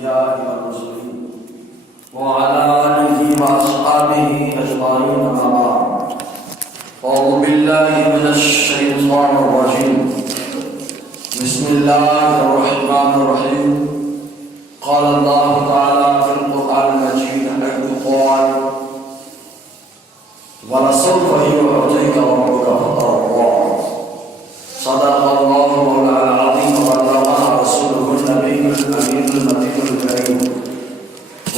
الأنبياء والمرسلين وعلى آله وأصحابه أجمعين أما بعد أعوذ بالله من الشيطان الرجيم بسم الله الرحمن الرحيم قال الله تعالى في القرآن المجيد حيث قال ولسوف يعطيك ربك فترضى صدق الله مولانا العظيم وبلغنا رسوله النبي الأمين النبي الكريم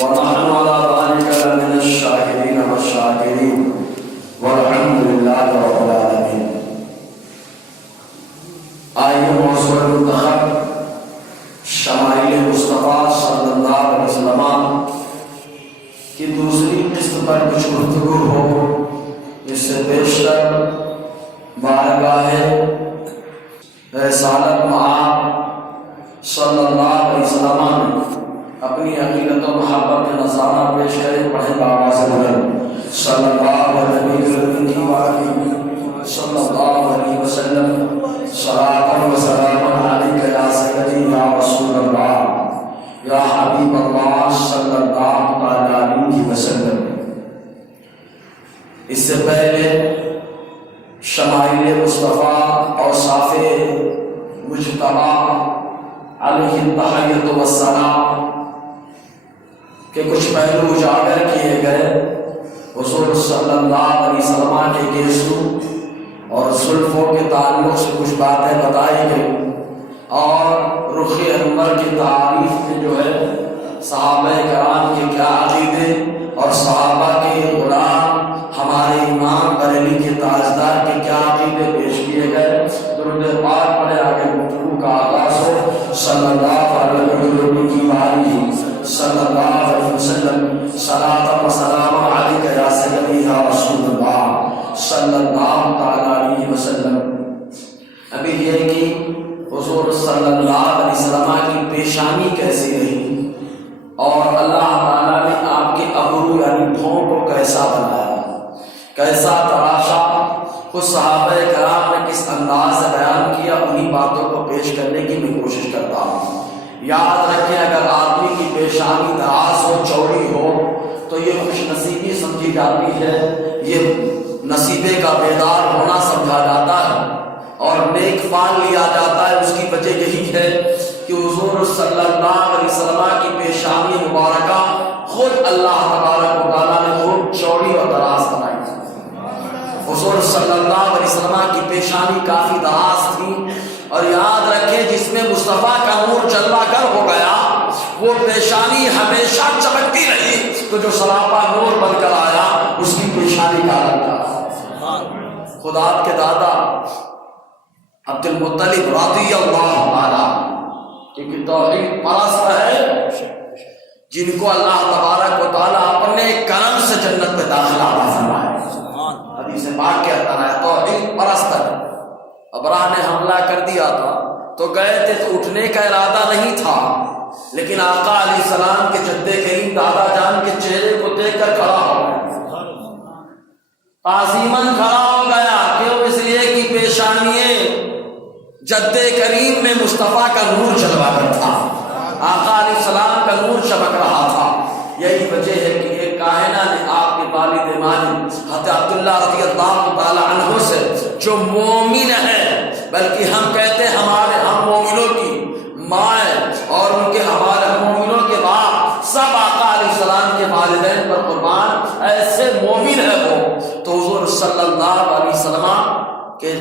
ونحن على ذلك لمن الشاهدين والشاكرين والحمد لله رب العالمين. آئیے موضوع منتخب شمائل مصطفیٰ صلی اللہ علیہ وسلم کی دوسری قسط پر کچھ گفتگو ہو. اس سے بیشتر بارگاہ رسالت مآب صلی اللہ علیہ وسلم اپنی عقیدت و محبت کا نذرانہ پیش کریں. پڑھیں بآواز بلند صلی اللہ علیہ وسلم صلاۃ و سلام علیک یا سیدی یا رسول اللہ یا حبیب اللہ صلی اللہ علیہ وسلم. اس سے پہلے شمائل مصطفیٰ اوصاف مجتبی علیہ التحیۃ والسلام کے کچھ پہلو اجاگر کیے گئے. حضور صلی اللہ علیہ وسلم کے گیسو اور زلفوں کے تعلق سے کچھ باتیں بتائی گئی اور رخ انور کی تعریف میں جو ہے صحابہ کرام کے کیا عقیدے اور صحابہ کے غلام ہمارے امام بریلی کے تاجدار کے کیا عقیدے پیش کیے گئے. درود پاک پڑھے آگے گفتگو کا آغاز ہو. صلی اللہ علیہ وسلم صلاۃ و سلام علیک یا سیدی یا رسول اللہ صلی اللہ علیہ وسلم. ابھی یہ کہ حضور صلی اللہ علیہ وسلم کی پیشانی کیسی رہی اور اللہ تعالیٰ نے آپ کے ابرو یعنی بھوں کو کیسا بنایا, کیسا تراشا, کچھ صحابہ کرام نے کس انداز سے بیان کیا, انہی باتوں کو پیش کرنے کی میں کوشش کرتا ہوں. یاد رکھیں اگر آدمی کی پیشانی دراز ہو, چوڑی ہو تو یہ خوش نصیبی سمجھی جاتی ہے, یہ نصیبے کا بیدار ہونا سمجھا جاتا ہے اور نیک فال لیا جاتا ہے. اس کی وجہ یہی ہے کہ حضور صلی اللہ علیہ وسلم کی پیشانی مبارکہ خود اللہ تبارک و تعالیٰ نے خوب چوڑی اور دراز بنائی. حضور صلی اللہ علیہ وسلم کی پیشانی کافی دراز تھی اور یاد رکھیں جس میں مصطفیٰ کا نور جلوہ گر ہو گیا وہ پیشانی ہمیشہ چمکتی رہی. تو جو سراپا نور بن کر آیا اس کی پیشانی کا رنگ تھا. خدا کے دادا عبد المطلب رضی اللہ عنہ کیونکہ توحید پرست ہے جن کو اللہ تبارک و تعالیٰ اپنے کرم سے جنت میں داخلہ عطا فرمائے. حدیث پاک کہتا ہے توحید پرست ہے. ابراہ نے حملہ کر دیا تھا تو گئے تھے تو اٹھنے کا ارادہ نہیں تھا, لیکن آقا علیہ السلام کے جد کریم دادا جان کے چہرے کو دیکھ کر کھڑا ہو گیا, تعظیماً کھڑا ہو گیا. کیوں؟ اس لیے کہ پیشانیے جد کریم میں مصطفیٰ کا نور جلوہ گر تھا, آقا علیہ السلام کا نور چمک رہا تھا. یہی وجہ ہے کہ ایک کائنہ نے آپ کے والد ماجد حضرت عبداللہ رضی اللہ تعالی عنہ سے جو مومن ہے, بلکہ ہم کہتے ہیں ہمارے ہم مومنوں کی مائیں اور ان کے ہمارے مومنوں کے باپ سب آقا علیہ السلام کے والدین پر قربان, ایسے مومن ہے وہ. تو حضور صلی اللہ علیہ وسلم کے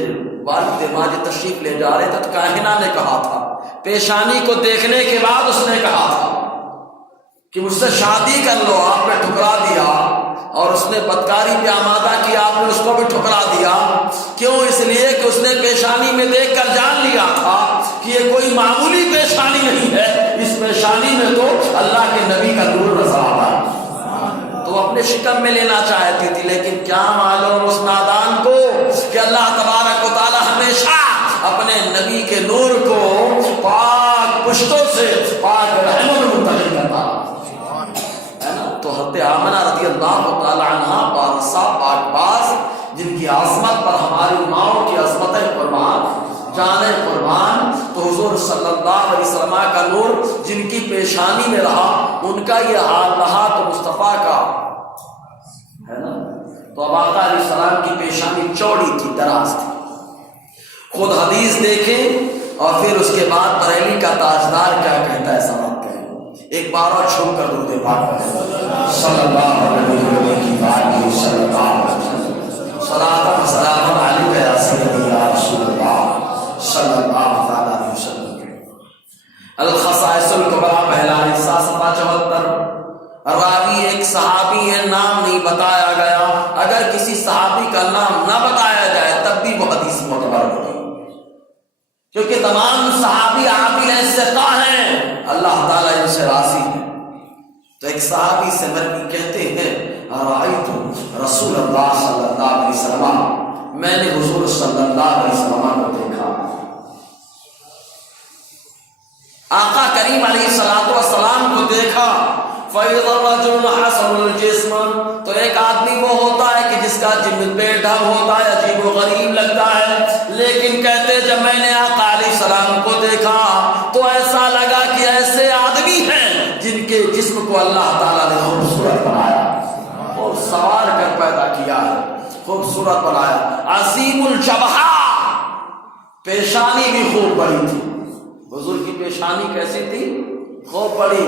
والد ماجد تشریف لے جا رہے تھے تو کاہنہ نے کہا تھا, پیشانی کو دیکھنے کے بعد اس نے کہا تھا کہ مجھ سے شادی کر لو. آپ نے ٹھکرا دیا اور اس نے بدکاری پہ آمادہ کیا, آپ نے اس کو بھی ٹھکرا دیا. کیوں؟ اس لیے کہ اس نے پیشانی میں دیکھ کر جان لیا تھا کہ یہ کوئی معمولی پیشانی نہیں ہے, اس پیشانی میں تو اللہ کے نبی کا نور نظر آتا ہے. تو اپنے شکم میں لینا چاہتی تھی, لیکن کیا معلوم اس نادان کو کہ اللہ تبارک و تعالی ہمیشہ اپنے نبی کے نور کو پاک پشتوں سے پاک رحموں میں منتقل کرتا ہے نا. تو حضرت آمنہ رضی اللہ تعالی عنہ بارسا پاک باز جن کی عظمت پر ہماری ماؤں کی عظمتیں قربان, جانے قربان، تو حضور صلی اللہ علیہ وسلم کا نور جن کی پیشانی میں رہا ان کا یہ حال رہا تو مصطفیٰ کا ہے نا. تو اب آقا علیہ السلام کی پیشانی چوڑی تھی، دراز تھی. خود حدیث دیکھیں اور پھر اس کے بعد بریلی کا تاجدار کیا کہتا ہے سمجھ کریں. ایک بار اور چھوڑ کر درود پاک پڑھیں صلی اللہ علیہ وسلم. صلاۃ و سلام علیک یا سیدی یا رسول اللہ صلی اللہ علیہ وسلم. الخصائص الکبریٰ پہلا حصہ صفحہ 74. راوی ایک صحابی ہے، نام نہیں بتایا گیا. اگر کسی صحابی کا نام نہ بتایا جائے تب بھی وہ حدیث معتبر ہوگی، کیونکہ تمام صحابی عامل ثقہ ہیں، اللہ تعالیٰ ان سے راضی ہے. تو ایک صحابی سے مروی کہتے ہیں رأیت رسول اللہ صلی اللہ علیہ وسلم، میں نے حضور صلی اللہ علیہ وسلم کو دیکھا. آقا کریم علیہ السلام کو دیکھا. فَإِذَا الرَّجُلُ حَسَنُ الْجِسْمِ، تو ایک آدمی وہ ہوتا ہے کہ جس کا جسم بے ڈھب ہوتا ہے، عجیب و غریب لگتا ہے. لیکن کہتے جب میں نے آقا علیہ السلام کو دیکھا تو ایسا لگا کہ ایسے آدمی ہیں جن کے جسم کو اللہ تعالیٰ نے خوبصورت بنایا اور سوار کر پیدا کیا ہے، خوبصورت بنایا. عظیم الجبہہ، پیشانی بھی خوب بڑی تھی. حضور کی پیشانی کیسی تھی؟ خوب بڑی.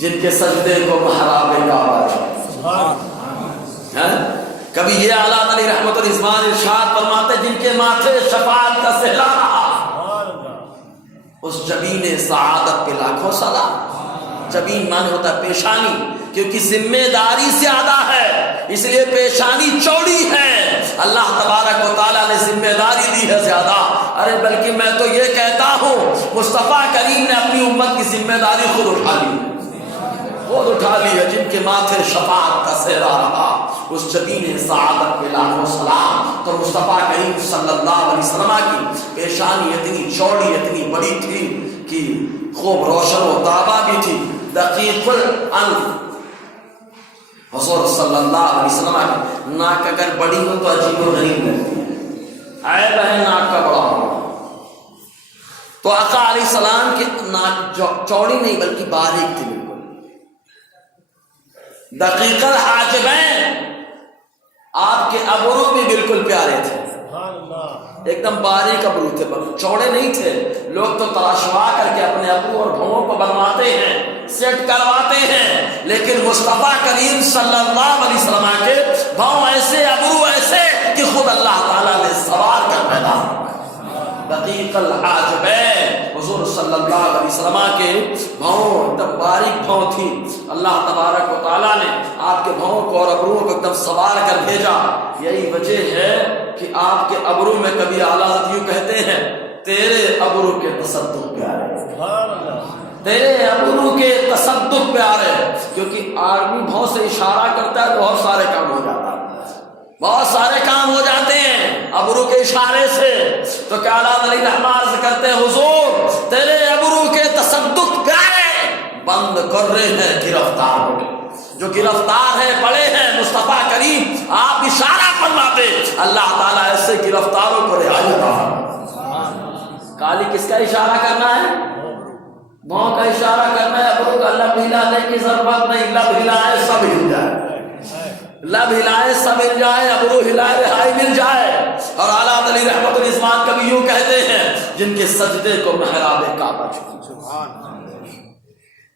جن کے سجدے کو محراب کعبہ ہے. کبھی یہ اعلیٰ علی رحمت الرضوان ارشاد فرماتے جن کے ماتھے شفاعت کا صحرا رہا، اس جبین سعادت پہ لاکھوں سلام. جبین معنی ہوتا ہے پیشانی، کیونکہ ذمہ داری زیادہ ہے اس لیے پیشانی چوڑی ہے. اللہ تبارک و تعالیٰ نے ذمہ داری دی ہے زیادہ. ارے بلکہ میں تو یہ کہتا ہوں مصطفیٰ کریم نے اپنی امت کی ذمہ داری خود اٹھا لی ہے. جن کے ماتھے شفاعت کا صحرا رہا اس جبین سعادت پہ لاکھوں سلام. تو مصطفیٰ کریم صلی اللہ علیہ وسلم کی پیشانی اتنی چوڑی اتنی بڑی تھی کہ خوب روشن و تابہ بھی تھی. دقیق الانف، حضور صلی اللہ علیہ وسلم کی ناک اگر بڑی ہو تو عجیب و غریب لگتی ہے، عیب ہے ناک کا بڑا ہونا. تو آقا علیہ السلام کی ناک چوڑی نہیں بلکہ باریک تھی، بالکل دقیق الحاجبین. آپ کے ابرو بھی بالکل پیارے تھے، ایک دم باریک ابرو تھے، چوڑے نہیں تھے. لوگ تو تراشوا کر کے اپنے ابرو اور بھووں کو بنواتے ہیں، سیٹ کرواتے ہیں، لیکن مصطفیٰ کریم صلی اللہ علیہ وسلم کے بھوں ایسے ابرو ایسے کہ خود اللہ تعالیٰ نے سوار کر پیدا دقیق الحاجبین. حضور صلی اللہ علیہ وسلم کے بھوں ایک دم باریک بھوں تھی. اللہ تبارک و تعالیٰ نے آپ کے بھوں کو اور ابرو کو ایک دم سوار کر بھیجا. یہی وجہ ہے کہ آپ کے ابرو میں کبھی اعلیٰ حضرت یوں کہتے ہیں تیرے ابرو کے تصدق پیارے، تیرے ابرو کے تصدق پیارے. کیونکہ آدمی بھوں سے اشارہ کرتا ہے بہت سارے کام ہو جاتا ہے، بہت سارے کام ہو جاتے ہیں ابرو کے اشارے سے. تو کیا علی رحمت کرتے ہیں حضور تیرے ابرو کے تصدق پیارے. بند کر رہے ہیں گرفتار ہو گئے، جو گرفتار ہے پڑے ہیں مصطفیٰ کریم آپ اشارہ فرماتے اللہ تعالیٰ ایسے گرفتاروں کو رہائی کرتا. کالی کس کا اشارہ کرنا ہے؟ بھوں کا اشارہ کرنا ہے. ابرو کا لب ہلانے کی ضرورت نہیں، لب ہلائے سب ہل جائے، لب ہلائے سب مل جائے، ابرو ہلائے رہائی مل جائے. اور اعلیٰ علی رحمت الرضوان کبھی یوں کہتے ہیں جن کے سجدے کو محراب کعبہ چھکی،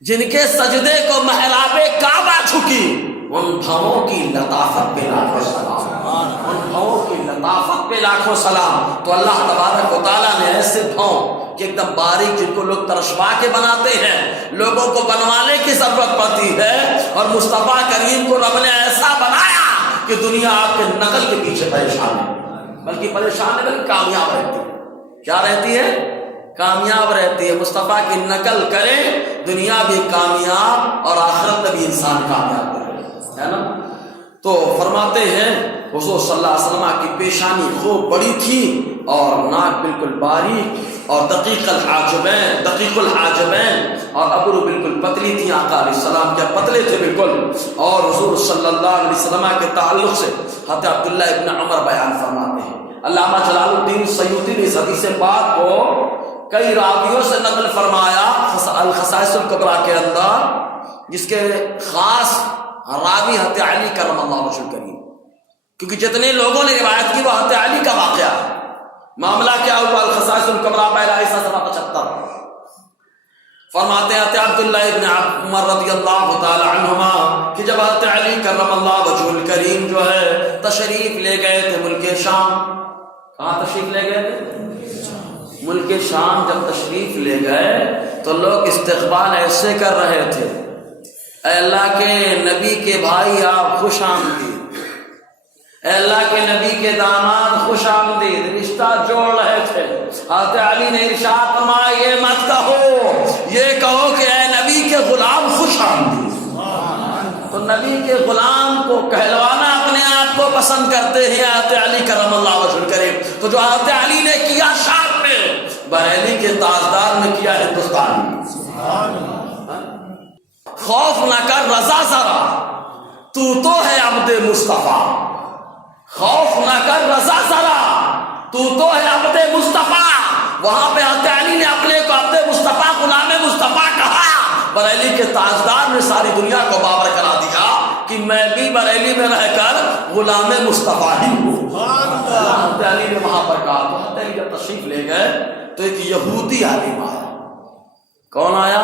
جن کے سجدے کو محراب کعبہ چھکی ان بھووں کی لطافت پہ لاکھوں سلام، ان بھووں کی لطافت پہ لاکھوں سلام. تو اللہ تبارک و تعالیٰ نے ایسے بھوں کہ ایک دم باریک جن کو لوگ ترشوا کے بناتے ہیں، لوگوں کو بنوانے کی ضرورت پڑتی ہے، اور مصطفیٰ کریم کو رب نے ایسا بنایا کہ دنیا آپ کے نقل کے پیچھے پریشان ہے، بلکہ پریشان ہے بلکہ کامیاب رہتی ہے. کیا رہتی ہے؟ کامیاب رہتی ہے. مصطفیٰ کی نقل کرے دنیا بھی کامیاب اور آخرت میں بھی انسان کامیاب ہے نا. تو فرماتے ہیں حضور صلی اللہ علیہ وسلم کی پیشانی خوب بڑی تھی اور ناک بالکل باریک اور دقیق الحاجبین اور ابرو بالکل پتلی تھی. آقا علیہ السلام کیا پتلے تھے بالکل. اور حضور صلی اللہ علیہ وسلم کے تعلق سے حضرت عبداللہ ابن عمر بیان فرماتے ہیں علامہ جلال الدین سیوطی نے اس حدیث پاک کو کئی راویوں سے نقل فرمایا الخصائص الکبریٰ کے اندر، جس کے خاص راوی حضرت علی کرم اللہ وجہہ الکریم، کیونکہ جتنے لوگوں نے روایت کی وہ حضرت علی کا واقعہ ہے۔ معاملہ کیا ہوا؟ الخصائص الکبریٰ پہلا حصہ صفحہ 75 فرماتے ہیں عبداللہ ابن عمر رضی اللہ تعالی عنہما کہ جب حضرت علی کرم اللہ وجہہ الکریم جو ہے تشریف لے گئے تھے ملک شام۔ کہاں تشریف لے گئے تھے؟ ملک شام۔ جب تشریف لے گئے تو لوگ استقبال ایسے کر رہے تھے، اے اللہ کے نبی کے بھائی آپ خوش آمدید، اے اللہ کے نبی کے داماد خوش آمدید، رشتہ جوڑ رہے تھے۔ حضرت علی نے ارشاد فرمایا یہ مت کہو، یہ کہو کہ اے نبی کے غلام خوش آمدید۔ تو نبی کے غلام کو کہلوانا اپنے آپ کو پسند کرتے ہیں حضرت علی کرم اللہ وجہہ الکریم۔ تو جو حضرت علی نے کیا شام میں، بریلی کے تاجدار نے کیا ہندوستان میں۔ خوف نہ کر رضا ذرا، تو ہے عبد مصطفیٰ۔ خوف نہ کر رضا ذرا، تو ہے عبد مصطفیٰ۔ وہاں پہ حضرت علی نے اپنے کو عبد مصطفیٰ غلام مصطفیٰ کہا۔ بریلی کے تاجدار نے ساری دنیا کو باور کرا دیا کہ میں بھی بریلی میں رہ کر غلام مصطفیٰ ہی ہوں۔ حضرت علی نے وہاں پر کہا۔ تو حضرت علی جب تشریف لے گئے تو ایک یہودی عالم آیا۔ کون آیا؟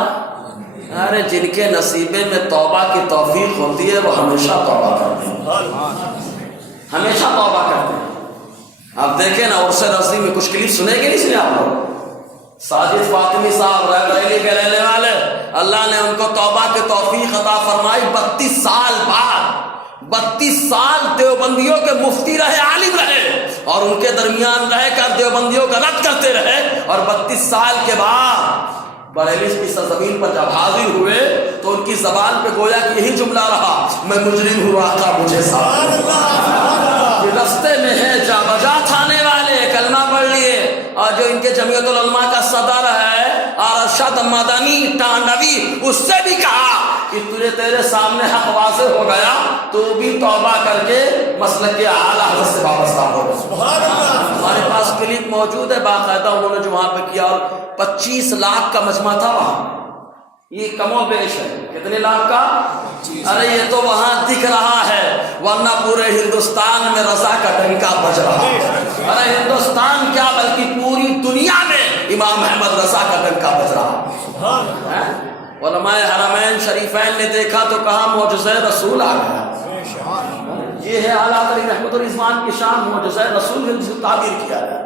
ارے جن کے نصیبے میں توبہ کی توفیق ہوتی ہے وہ ہمیشہ توبہ کرتے ہیں، ہمیشہ توبہ کرتے ہیں۔ آپ دیکھیں نا عرس رضوی میں کچھ کلپ سنے گے نہیں سنے آپ لوگ؟ ساجد فاطمی صاحب بریلی کے رہنے والے، اللہ نے ان کو توبہ کی توفیق عطا فرمائی۔ 32 سال بعد 32 سال دیوبندیوں کے مفتی رہے، عالم رہے، اور ان کے درمیان رہ کر دیوبندیوں کا رد کرتے رہے، اور 32 سال کے بعد بریلی کی سرزمین پر جب حاضر ہوئے تو ان کی زبان پہ گویا کہ یہی جملہ رہا، میں مجرم ہوا آقا مجھے صاحب۔ یہ رستے میں ہے جا بجا تھانے والے کلمہ پڑھ لیے، اور جو ان کے جمعیت العلماء کا صدر ہے ارشد مدنی ٹانڈوی، اس سے بھی کہا کہ تیرے سامنے حق واضح ہو گیا، تو بھی توبہ کر کے مسلک اعلیٰ حضرت سے وابستہ ہو۔ ہمارے پاس کلپ موجود ہے باقاعدہ انہوں نے جو وہاں پہ کیا، اور 25 لاکھ کا مجمع تھا وہاں۔ یہ کم و بیش ہے، کتنے لاکھ کا؟ ارے یہ تو وہاں دکھ رہا ہے، ورنہ پورے ہندوستان میں رضا کا ڈنکا بج رہا ہے۔ ارے ہندوستان کیا بلکہ پوری دنیا میں امام احمد رضا کا ڈنکا بج رہا ہے۔ علماء حرمین شریفین نے دیکھا تو کہا معجزہ رسول آ گیا۔ یہ ہے اعلیٰ علی رحمت الرضوان کی شان، معجزہ رسول ہے جس کو تعبیر کیا ہے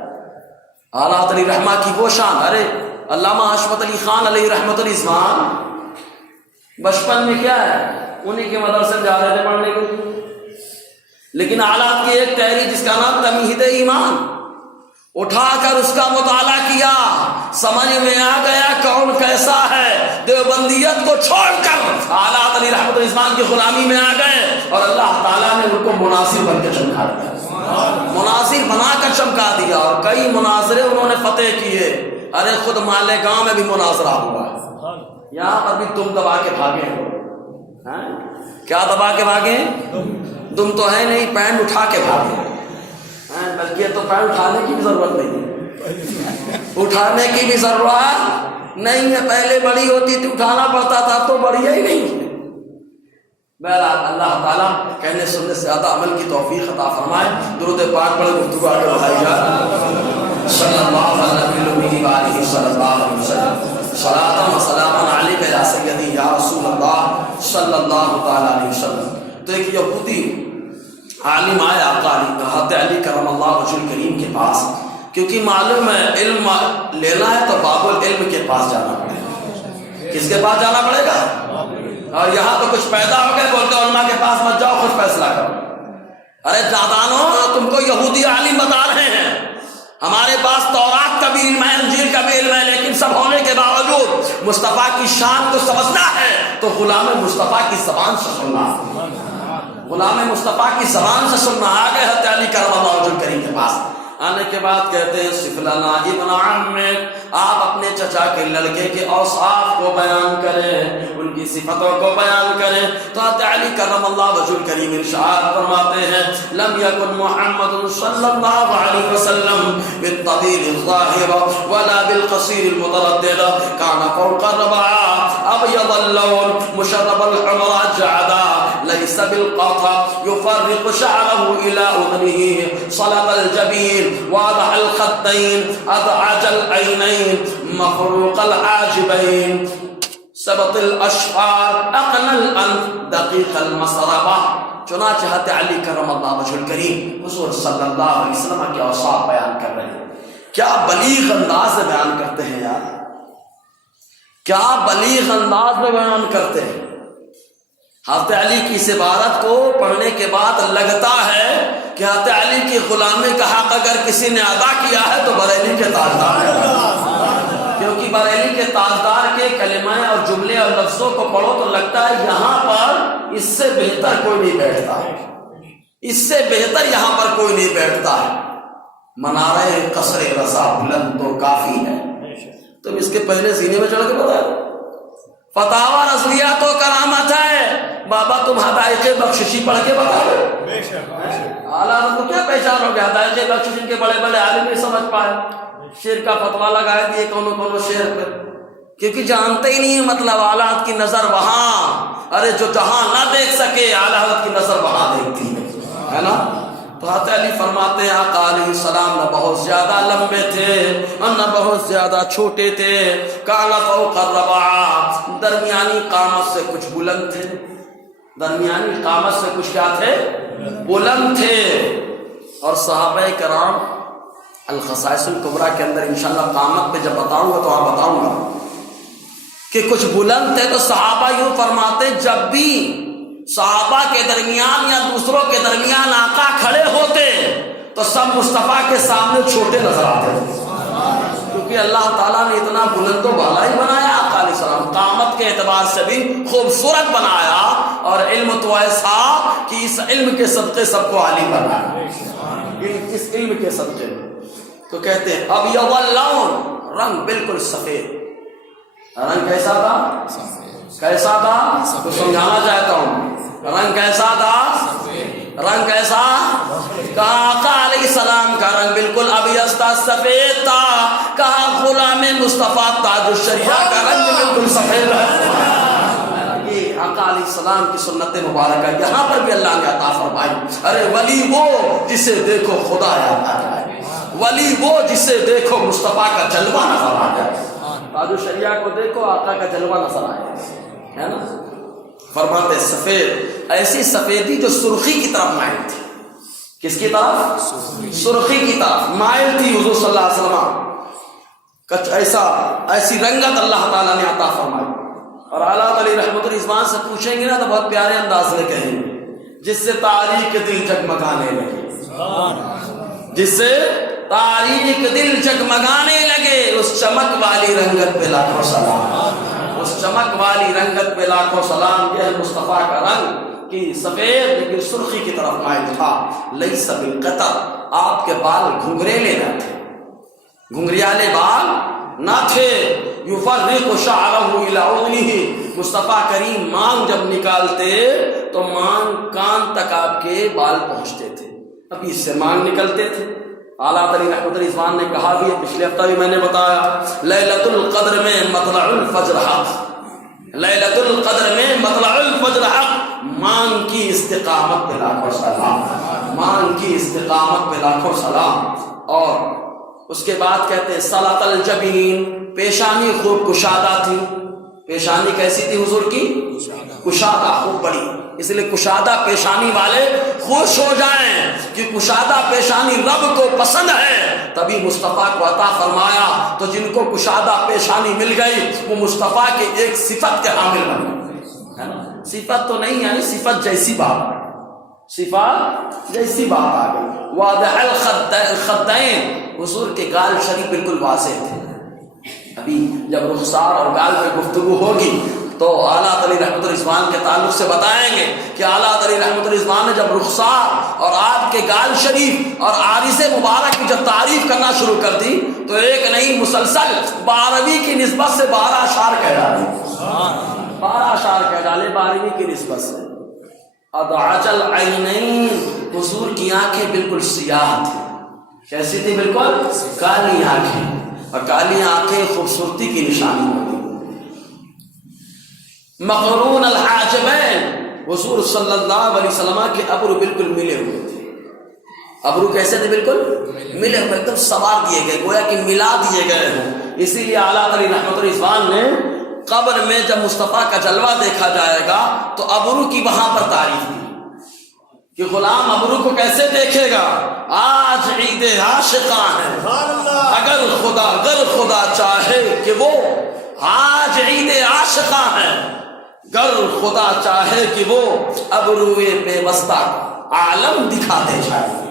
اعلیٰ علی رحمہ کی وہ شان۔ ارے علامہ حشمت علی خان علیہ رحمت الرضوان بچپن میں کیا ہے انہی کے مدرسے جا رہے تھے پڑھنے کے لیے، لیکن اعلیٰ کی ایک تحریر جس کا نام تمہید ایمان، اٹھا کر اس کا مطالعہ کیا، سمجھ میں آ گیا کون کیسا ہے۔ دیوبندیت کو چھوڑ کر اعلیٰ علی رحمت الرضوان کی غلامی میں آ گئے، اور اللہ تعالیٰ نے ان کو مناصر بن کے چمکا دیا، مناصر بنا کر چمکا دیا، اور کئی مناظرے انہوں نے فتح کیے۔ ارے خود مالیگاؤں میں بھی مناظرہ ہوا ہے، یہاں پر بھی تم دبا کے بھاگے ہو۔ کیا دبا کے بھاگے؟ تم تو ہے نہیں، پینٹ اٹھا کے بھاگے، بلکہ تو پینٹ اٹھانے کی بھی ضرورت نہیں ہے، اٹھانے کی بھی ضرورت نہیں ہے۔ پہلے بڑی ہوتی تھی اٹھانا پڑتا تھا، تو بڑی ہی نہیں ہے۔ بہرحال اللہ تعالیٰ کہنے سننے سے زیادہ عمل کی توفیق عطا فرمائے۔ درود پاک پڑھ گفتگو آگے بڑھائی جائے۔ صلی اللہ علیہ وسلم صلاۃ و سلام علیک یا سیدی یا رسول اللہ صلی اللہ تعالی علیہ وسلم۔ تو ایک یہودی عالم آئے آقا حضرت علی کرم اللہ وجہہ الکریم کے پاس، کیونکہ معلوم ہے علم لینا ہے تو باب العلم کے پاس جانا پڑے گا۔ کس کے پاس جانا پڑے گا؟ اور یہاں تو کچھ پیدا ہو گئے بولتے علماء کے پاس مت جاؤ، خود فیصلہ کرو۔ ارے نادانو، تم کو یہودی عالم بتا رہے ہیں ہمارے پاس تورات کا بھی علم ہے، انجیل کا بھی علم ہے، لیکن سب ہونے کے باوجود مصطفیٰ کی شان کو سمجھنا ہے تو غلام مصطفیٰ کی زبان سے سننا، غلام مصطفیٰ کی زبان سے سننا۔ آ گئے حضرت علی کرم اللہ وجہہ الکریم کے پاس، آنے کے بعد کہتے ہیں صف لنا ابن عمک، آپ اپنے چچا کے لڑکے کے اوصاف کو بیان کریں، ان کی صفتوں کو بیان کریں۔ تو علی کرم اللہ وجہ الکریم ارشاد فرماتے ہیں لم یکن محمد صلی اللہ علیہ وسلم بالطویل الظاہر ولا بالقصیر المتردد، کان فوق الرباع ابیض اللون مشرب الحمر جعدا ليس بالقطع يفرق شعره إلى أذنه صلب الجبين واضح الخدين أضعج العينين مخروق العاجبين سبط الأشفار أقنى الأنف دقيق المسربة۔ چنانچہ حضرت علی کرم اللہ وجہ الکریم حضور صلی اللہ علیہ وسلم کے اوصاف بیان کر رہے ہیں۔ کیا بلیغ انداز میں بیان کرتے ہیں یار، کیا بلیغ انداز میں بیان کرتے ہیں۔ حضرت علی کی اس عبارت کو پڑھنے کے بعد لگتا ہے کہ حضرت علی کی غلامی کا حق اگر کسی نے ادا کیا ہے تو بریلی کے تاجدار نے، کیونکہ بریلی کے تاجدار کے کلمہ اور جملے اور لفظوں کو پڑھو تو لگتا ہے یہاں پر اس سے بہتر کوئی نہیں بیٹھتا ہے، اس سے بہتر یہاں پر کوئی نہیں بیٹھتا ہے۔ منارہ قصر رضا بلند تو کافی ہے، تم اس کے پہلے سینے میں چڑھ کے بتا دو۔ فتاوی رضویہ تو کرامت ہے، بابا تم حدائق بخششی پڑھ کے بتا دو۔ اعلیٰ حضرت کو کیا پہچانو گے؟ حدائق بخششی کے بڑے بڑے عالم نہیں سمجھ پائے، شعر کا فتویٰ لگائے دیے کونوں شعر پہ، کیونکہ جانتے ہی نہیں مطلب۔ اعلیٰ حضرت کی نظر وہاں، ارے جو جہاں نہ دیکھ سکے اعلیٰ حضرت کی نظر وہاں دیکھتی ہے نا۔ تو حضرت علی فرماتے ہیں آقا علیہ السلام نہ بہت زیادہ لمبے تھے اور نہ بہت زیادہ چھوٹے تھے، کان فوق الرباع، درمیانی قامت سے کچھ بلند تھے، درمیانی قامت سے کچھ کیا تھے؟ بلند تھے۔ اور صحابہ کرام الخصائص الکبریٰ کے اندر انشاءاللہ قامت پہ جب بتاؤں گا تو وہاں بتاؤں گا کہ کچھ بلند تھے۔ تو صحابہ یوں فرماتے جب بھی صحابہ کے درمیان یا دوسروں کے درمیان آقا کھڑے ہوتے تو سب مصطفیٰ کے سامنے چھوٹے نظر آتے، کیونکہ اللہ تعالیٰ نے اتنا بلند و بالا ہی بنایا آقا علیہ السلام، قامت کے اعتبار سے بھی خوبصورت بنایا، اور علم تو ایسا کہ اس علم کے صدقے سب کو عالم بنایا، اس علم کے صدقے۔ تو کہتے ہیں ابیض اللون، رنگ بالکل سفید۔ رنگ کیسا تھا؟ کیسا تھا؟ تو سمجھانا چاہتا ہوں، رنگ کیسا تھا؟ رنگ کیسا؟ کہا آقا علیہ السلام کا رنگ بالکل ابیض تھا، سفید تھا۔ کہا غلام مصطفیٰ تاج الشریعہ کا رنگ بالکل سفید ہے۔ یہ آقا علیہ السلام کی سنت مبارکہ یہاں پر بھی اللہ نے عطا فرمائی۔ ارے ولی وہ جسے دیکھو خدا یاد آ جائے، ولی وہ جسے دیکھو مصطفیٰ کا جلوہ نظر آ جائے۔ تاج الشریعہ کو دیکھو آقا کا جلوہ نظر آئے، ہے نا۔ فرماتے سفید، ایسی سفیدی جو سرخی کی طرف مائل تھی۔ کس کی طرف؟ سرخی کی طرف مائل تھی حضور صلی اللہ علیہ وسلم۔ کچھ ایسی رنگت اللہ تعالیٰ نے عطا فرمائی۔ اور اعلیٰ علی رحمت الرضوان سے پوچھیں گے نا تو بہت پیارے انداز میں کہیں گے، جس سے تاریخ کے دل جگمگانے لگے، جس سے تاریخ دل جگمگانے لگے، اس چمک والی رنگت پہ لاکھوں سلام، اس چمک والی رنگت پہ لاکھوں سلام۔ یہ مصطفیٰ کا رنگ کہ سفید لیکن سرخی کی طرف مائل تھا۔ لیس بالقطر، آپ کے بال گھنگریلے نہ تھے، گھنگریالے بال نہ تھے۔ یفرق شعرہ الی اذنہ، مصطفیٰ کریم مانگ جب نکالتے تو مانگ کان تک آپ کے بال پہنچتے تھے، ابھی اس سے مانگ نکلتے تھے۔ اعلیٰ علی رحمت رضوان نے کہا بھی، پچھلے ہفتہ بھی میں نے بتایا، لیلۃ القدر میں مطلع الفجر حق، لیلۃ القدر میں مطلع الفجر حق، مانگ کی استقامت پہ لاکھوں سلام، مانگ کی استقامت پہ لاکھوں سلام۔ اور اس کے بعد کہتے ہیں صلات الجبین، پیشانی خوب کشادہ تھی۔ پیشانی کیسی تھی حضور کی؟ کشادہ، خوب بڑی، اس لیے کشادہ پیشانی والے خوش ہو جائیں کہ کشادہ پیشانی رب کو پسند ہے، تبھی مصطفیٰ کو عطا فرمایا۔ تو جن کو کشادہ پیشانی مل گئی وہ مصطفیٰ کے ایک صفت کے حامل بن گئے، صفت تو نہیں یعنی صفت جیسی بات، صفات جیسی بات آ گئی۔ واضح الخدین، حضور کے گال شریف بالکل واضح تھے۔ ابھی جب رخسار اور گال پہ گفتگو ہوگی تو اعلیٰ علی رحمۃ الرضوان کے تعلق سے بتائیں گے کہ اعلیٰ علی رحمۃ الرضوان نے جب رخسار اور آپ کے گال شریف اور عارض مبارک کی جب تعریف کرنا شروع کر دی تو ایک نہیں مسلسل 12ویں کی نسبت سے 12 اشعار کہہ ڈالے، 12 اشعار کہہ ڈالے 12ویں کی نسبت سے۔ اضعج العینین، حضور کی آنکھیں بالکل سیاہ تھی، کیسی تھی؟ بالکل کالی آنکھیں، اور کالی آنکھیں خوبصورتی کی نشانی ہوتی۔ مقرون الحاجبین، حضور صلی اللہ علیہ وسلم کے ابرو بالکل ملے ہوئے تھے۔ ابرو کیسے تھے؟ بالکل ملے ہوئے، ایک دم سوار دیے گئے، گویا کہ ملا دیے گئے ہوں۔ اسی لیے اعلیٰ علی رحمۃ الرضوان نے قبر میں جب مصطفیٰ کا جلوہ دیکھا جائے گا تو ابرو کی وہاں پر تعریف کی کہ غلام ابرو کو کیسے دیکھے گا؟ آج عید عاشقاں ہے، اگر خدا چاہے کہ وہ، آج عید عاشقاں ہے، گر خدا چاہے کہ وہ ابروئے پیوستہ کا عالم دکھاتے جائے،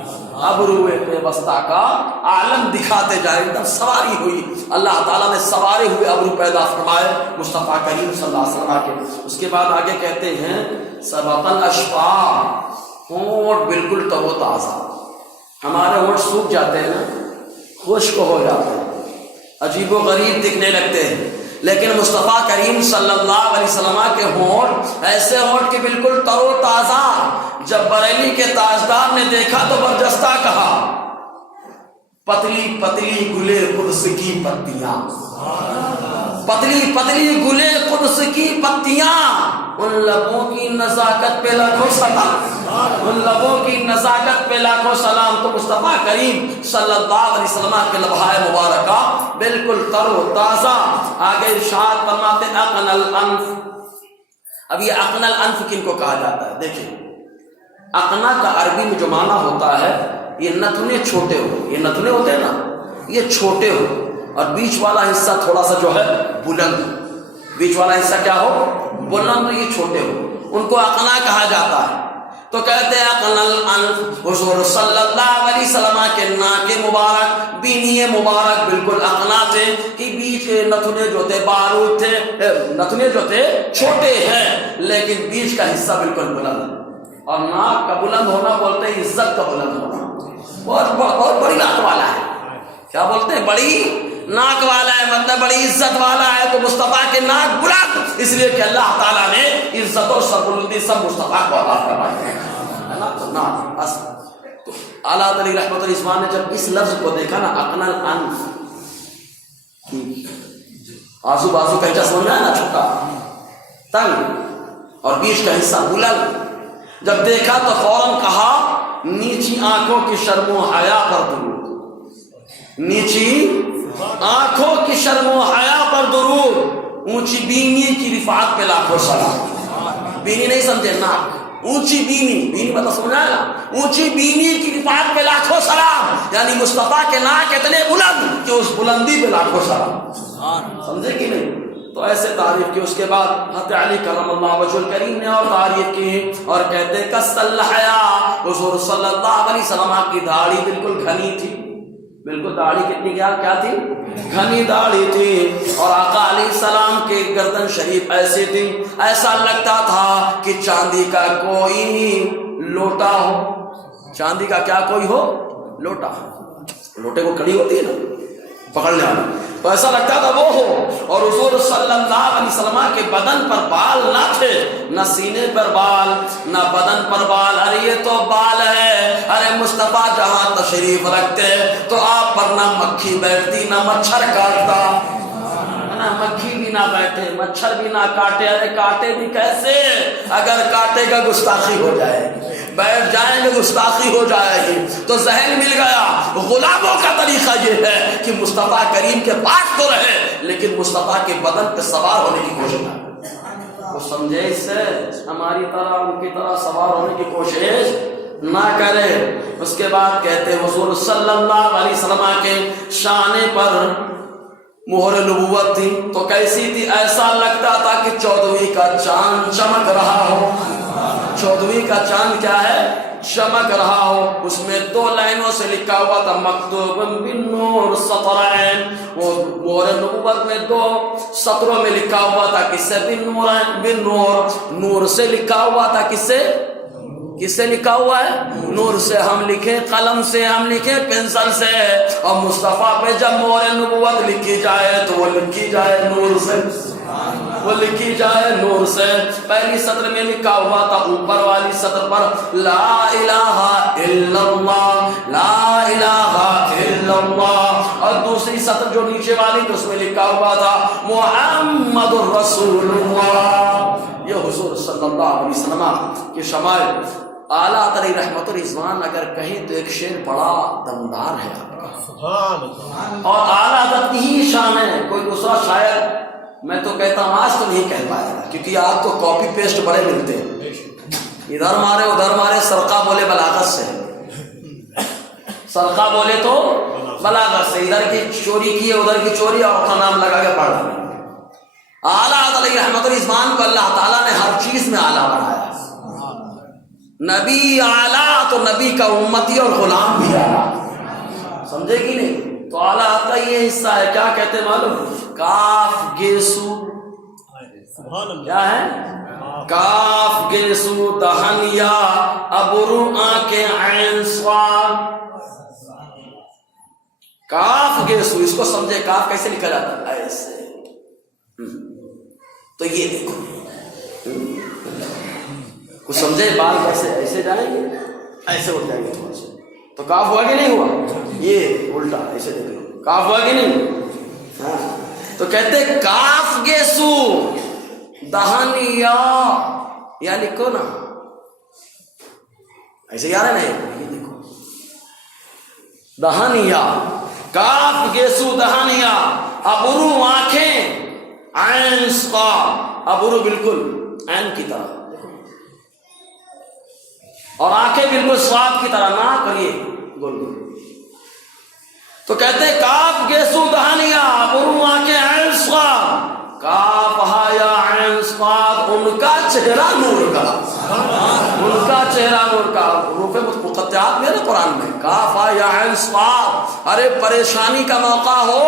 ابروئے پیوستہ کا عالم دکھاتے جائے۔ ایک دم سواری ہوئی، اللہ تعالیٰ نے سوارے ہوئے ابرو پیدا فرمائے مصطفیٰ کریم صلی اللہ علیہ وسلم کے۔ اس کے بعد آگے کہتے ہیں سبق الاشفاء، ہونٹ بالکل تر و تازہ۔ ہمارے ہونٹ سوکھ جاتے ہیں نا، خشک ہو جاتے ہیں، عجیب و غریب دکھنے لگتے ہیں، لیکن مصطفیٰ کریم صلی اللہ علیہ وسلم کے ہونٹ ایسے ہونٹ کہ بالکل تر و تازہ۔ جب بریلی کے تاجدار نے دیکھا تو برجستہ کہا پتلی پتلی گلے قدس کی پتیاں، پتلی پتلی گلے قدس کی پتیاں، ان لبوں کی نزاکت پہ لاکھوں سلام، ان لبوں کی نزاکت پہ لاکھوں سلام۔ تو مصطفیٰ کریم صلی اللہ علیہ وسلم کے لبھائے مبارکہ بالکل تر و تازہ۔ آگے ارشاد فرماتے اقن الانف۔ اب یہ اقن الانف کن کو کہا جاتا ہے؟ دیکھیں، اقنا کا عربی میں جو معنی ہوتا ہے یہ نتنے چھوٹے ہو، یہ نتنے ہوتے ہیں نا، یہ چھوٹے ہو اور بیچ والا حصہ تھوڑا سا جو ہے بلند، بیچ والا حصہ کیا ہو؟ بلند، یہ چھوٹے ہو، ان کو اقنا کہا جاتا ہے۔ تو کہتے ہیں اقن الانف، حضور صلی اللہ علیہ وسلم کے ناک مبارک، بینی مبارک بالکل اقنا تھے کہ بیچ کے نتنے جو تھے بارود تھے، نتنے جو تھے چھوٹے ہیں لیکن بیچ کا حصہ بالکل بلند۔ اور ناک کا بلند ہونا بولتے ہیں عزت کا بلند ہونا، بہت بڑی ناک والا ہے، کیا بولتے ہیں؟ بڑی ناک والا ہے، مطلب بڑی عزت والا ہے۔ تو مصطفیٰ کے ناک بلند، اس لیے کہ اللہ تعالیٰ نے عزت اور سربلندی سب مصطفیٰ کو عطا فرمائی ہے نا۔ تو ناک تو اعلیٰ علی رحمۃ الرضوان نے جب اس لفظ کو دیکھا نا، اقن الانف، آزو بازو کا حصہ سمجھ میں آیا نا، چھوٹا تنگ اور بیچ کا حصہ بلند، جب دیکھا تو فوراً کہا نیچی آنکھوں کی شرم و حیا پر درود، نیچی آنکھوں کی شرم و حیا پر درود، اونچی بینی کی رفعت پہ لاکھوں سلام۔ بینی نہیں سمجھے، ناک، اونچی بینی، بینی مطلب سمجھا نا، اونچی بینی کی رفعت پہ لاکھوں سلام، یعنی مصطفیٰ کے ناک اتنے بلند کہ اس بلندی پہ لاکھوں سلام، سمجھے کہ نہیں؟ تو ایسے تعریف کی۔ اس کے بعد حضرت علی کرم اللہ وجہ الکریم نے اور تعریف کی اور کہتے کس الحیا، حضور صلی اللہ علیہ وسلم کی داڑھی بالکل گھنی تھی، بالکل داڑھی کتنی کیا تھی؟ گھنی داڑھی تھی، اور آقا علیہ السلام کے گردن شریف ایسی تھی ایسا لگتا تھا کہ چاندی کا کوئی لوٹا ہو، چاندی کا کیا کوئی ہو؟ لوٹا، لوٹے کو کڑی ہوتی ہے نا پکڑنے والا، تو ایسا لگتا تھا وہ ہو۔ اور حضور صلی اللہ علیہ وسلم کے بدن پر بال نہ تھے، نہ سینے پر بال، نہ بدن پر بال، ارے یہ تو بال ہے، ارے مصطفیٰ جہاں تشریف رکھتے تو آپ پر نہ مکھی بیٹھتی نہ مچھر کاٹتا، نہ مکھی بھی نہ بیٹھے مچھر بھی نہ کاٹے، ارے کاٹے بھی کیسے؟ اگر کاٹے گا گستاخی ہو جائے گی، بیٹھ جائیں گے گستاخی ہو جائے گی۔ تو ذہن مل گیا، غلاموں کا طریقہ یہ ہے کہ مصطفیٰ کریم کے پاس تو رہے لیکن مصطفیٰ کے بدن پہ سوار ہونے کی کوشش نہ، وہ سمجھے اس سے ہماری طرح ان کی طرح سوار ہونے کی کوشش نہ کرے۔ اس کے بعد کہتے حضور صلی اللہ علیہ وسلم کے شانے پر مہر نبوت تھی، تو کیسی تھی؟ ایسا لگتا تھا کہ 14ویں کا چاند چمک رہا ہو، 14ویں کا چاند کیا ہے؟ چمک رہا ہو. اس میں 2 لائنوں سے لکھا ہوا تھا مکتوب بالنور سطرین. وہ مہر نبوت میں 2 سطروں میں لکھا ہوا تھا. کس سے؟ بالنور. نور سے لکھا ہوا تھا. کس سے لکھا ہوا ہے؟ نور سے. ہم لکھیں قلم سے, ہم لکھیں پنسل سے. اور مصطفیٰ پہ جب مہر نبوت لکھی جائے تو وہ لکھی جائے نور سے. وہ لکھی جائے نور سے. پہلی سطر میں لکھا ہوا تھا اوپر والی سطر پر لا الہ الا اللہ, لا الہ الا اللہ. اور دوسری سطر جو نیچے والی تو اس میں لکھا ہوا تھا محمد الرسول اللہ. یہ حضور صلی اللہ علیہ وسلم کی شمائل. اعلیٰ تری رحمت الرضوان اگر کہیں تو ایک شعر بڑا دمدار ہے اور اعلیٰ حضرت ہی شان ہے. کوئی دوسرا شاعر میں تو کہتا ہوں آج تو نہیں کہہ پائے گا, کیونکہ آپ کو کاپی پیسٹ بڑے ملتے ہیں. ادھر مارے ادھر مارے, سرقہ بولے بلاغت سے, سرقہ بولے تو بلاغت سے. ادھر کی چوری کی ہے ادھر کی چوری اور کا نام لگا کے پڑھ رہا. اعلیٰ علیہ رحمت الرضوان کو اللہ تعالیٰ نے ہر چیز میں اعلیٰ بنایا. نبی اعلیٰ تو نبی کا امتی اور غلام بھی اعلیٰ. سمجھے گی نہیں؟ تو اعلیٰ کا یہ حصہ ہے. کیا کہتے ہیں معلوم؟ کاف گیسو. کیا ہے؟ کاف گیسو دہن یا ابرو آنکھیں عین صاد. کاف گیسو, اس کو سمجھے کاف کیسے لکھا جاتا ہے؟ ایسے. تو یہ دیکھو کچھ سمجھے بال کیسے ایسے جائیں گے, ایسے اٹھ جائیں گے تھوڑا سا. تو کاف ہوا کہ نہیں ہوا؟ یہ الٹا ایسے دیکھ لو, کاف ہوا کہ نہیں؟ ہاں. تو کہتے کاف گیسو دہن یا لکھو نا ایسے یار ہے نہیں. یہ دیکھو دہن یا, کاف گیسو دہن یا ابرو آنکھیں عین صا. ابرو بالکل عین کی طرح اور آنکھیں بالکل صاد کی طرح, ناک اور یہ گول گول. تو کہتے ہیں کاف گیسو دہنیا ابرو آنکھیں عین صاد. کاف ہا یا عین صاد, ان کا چہرہ نور کا, ان کا چہرہ نور کا. حروف مقطعات میں نا قرآن میں کاف ہا یا عین صاد. ارے پریشانی کا موقع ہو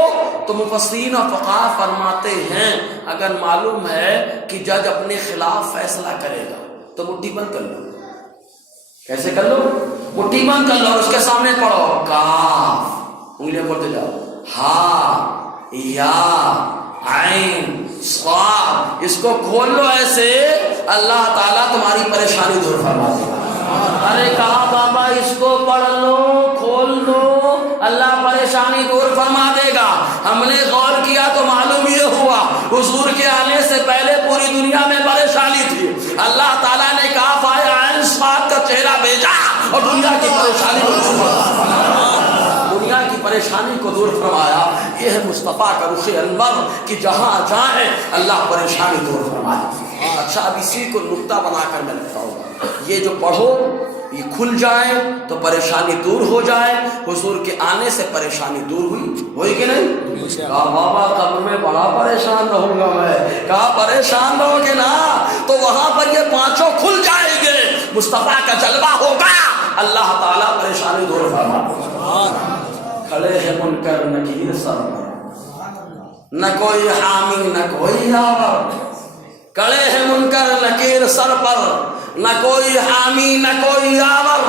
تو مفسرین اور فقہاء فرماتے ہیں اگر معلوم ہے کہ جج اپنے خلاف فیصلہ کرے گا تو مٹھی بند کر لو. کیسے کر لو؟ مٹھی بند کر لو اور اس کے سامنے پڑھو کاف, انگلیاں پڑھتے جاؤ, ہا یا عین صاد. اس کو کھول لو ایسے, اللہ تعالیٰ تمہاری پریشانی دور فرما دے گا. ارے کہا بابا اس کو پڑھ لو, کھول لو, اللہ پریشانی دور فرما دے گا. ہم نے غور کیا تو معلوم یہ ہوا حضور کے آنے سے پہلے پوری دنیا میں پریشانی تھی. اللہ تعالیٰ نے کہا فایا عین صاد کا چہرہ بھیجا اور دنیا کی پریشانی کو دور فرمایا. دنیا کی پریشانی کو دور فرمایا. یہ ہے مصطفیٰ کا رخ انور کہ جہاں جائیں اللہ پریشانی دور فرمائے. اچھا اب اسی کو نقطہ بنا کر میں بتاؤں گا. یہ جو پڑھو یہ کھل جائے تو پریشانی دور ہو جائے. حضور کے آنے سے پریشانی دور ہوئی کہ نہیں؟ کہا بابا قبر میں بڑا پریشان رہوں گا میں. کہا پریشان رہو گے نا تو وہاں پر یہ پانچوں کھل جائیں گے, مصطفیٰ کا جلوہ ہوگا, اللہ تعالیٰ پریشانی دور فرما. کھڑے ہیں منکر نکیر سر پر, نہ کوئی حامی نہ کوئی یاور. کھڑے ہیں منکر نکیر سر پر, نہ کوئی حامی نہ کوئی یاور.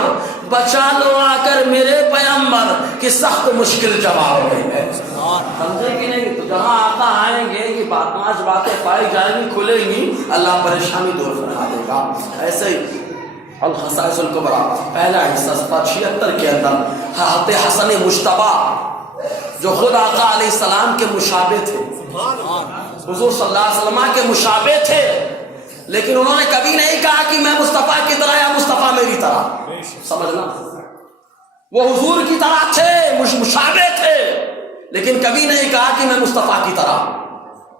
بچا لو آ کر میرے پیغمبر کی سخت مشکل جواب ہے. سمجھے کہ نہیں؟ تو جہاں آقا آئیں گے یہ 5 باتیں پائی جائیں گی, کھلیں گی, اللہ پریشانی دور فرما دے گا. ایسے ہی الخصائص الکبریٰ پہلا حصہ 76 کے اندر حضرت حسن مجتبیٰ جو خود آقا علیہ السلام کے مشابہ تھے, حضور صلی اللہ علیہ وسلم کے مشابہ تھے, لیکن انہوں نے کبھی نہیں کہا کہ میں مصطفیٰ کی طرح یا مصطفیٰ میری طرح. سمجھنا, وہ حضور کی طرح تھے, مشابہ تھے, لیکن کبھی نہیں کہا کہ میں مصطفیٰ کی طرح.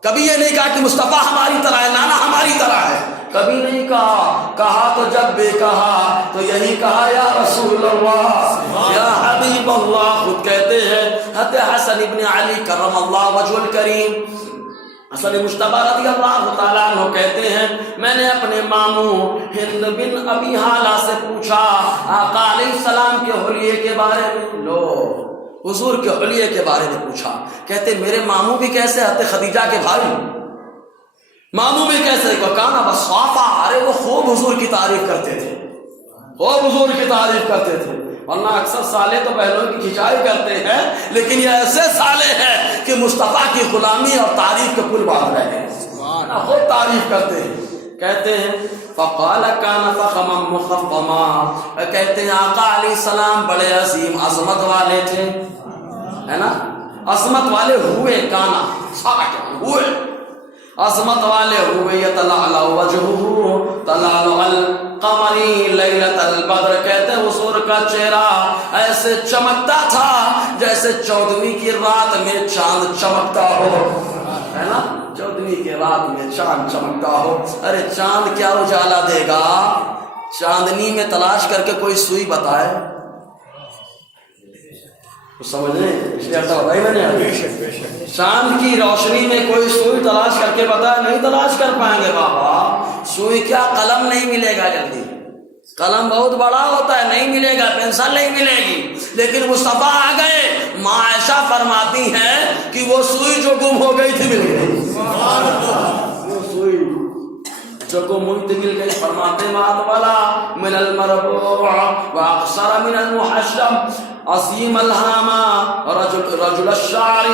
کبھی یہ نہیں کہا کہ مصطفیٰ ہماری طرح ہے, نانا ہماری طرح ہے. کبھی نہیں کہا. کہا تو جب بے کہا تو یہی کہا یا رسول اللہ, یا حبیب اللہ. خود کہتے ہیں حضرت حسن ابن علی کرم اللہ وجہ الکریم, حسن مجتبی رضی اللہ تعالیٰ عنہ کہتے ہیں میں نے اپنے ماموں ہند بن ابی حالہ سے پوچھا آقا علیہ السلام کے حلیے کے بارے میں، لو حضور کے حلیے کے بارے میں پوچھا، کہتے میرے ماموں بھی کیسے حضرت خدیجہ کے بھائی، ماموں بھی کیسے، کانا بصافا، ارے وہ خوب حضور کی تعریف کرتے تھے، خوب حضور کی تعریف کرتے تھے، ورنہ اکثر سالے تو بہنوں کی کھچائی کرتے ہیں، لیکن یہ ایسے سالے ہیں کہ مصطفیٰ کی غلامی اور تعریف کے پل باندھ رہے ہیں، خود تعریف کرتے ہیں۔ کہتے ہیں فقال کان فخما مخفما، کہتے ہیں آقا علیہ السلام بڑے عظیم عظمت والے تھے، ہے نا، عظمت والے ہوئے، کانا ہوئے، عظمت والے ہوئے، یتلعلع وجہہ تلعلع القمر لیلۃ البدر، کہتے ہیں حضور کا چہرہ ایسے چمکتا تھا جیسے 14ویں کی رات میں چاند چمکتا ہو، ہے نا، 14ویں کی رات میں چاند چمکتا ہو۔ ارے چاند کیا اجالا دے گا، چاندنی میں تلاش کر کے کوئی سوئی بتائے، سمجھ رہے ہیں، اس لیے بتائی میں نے، چاند کی روشنی میں کوئی سوئی تلاش کر کے بتائے، نہیں تلاش کر پائیں گے بابا، سوئی کیا قلم نہیں ملے گا جلدی، قلم بہت بڑا ہوتا ہے، نہیں ملے گا، پینسل نہیں ملے گی، لیکن مصطفیٰ آ گئے، ماں عائشہ فرماتی ہیں کہ وہ سوئی جو گم ہو گئی تھی مل گئی، وہ سوئی جو گم ہوئی تھی مل گئی، فرماتے مات والا من المربوع واقصر من المحشم عظیم الہامہ رجل الشعر،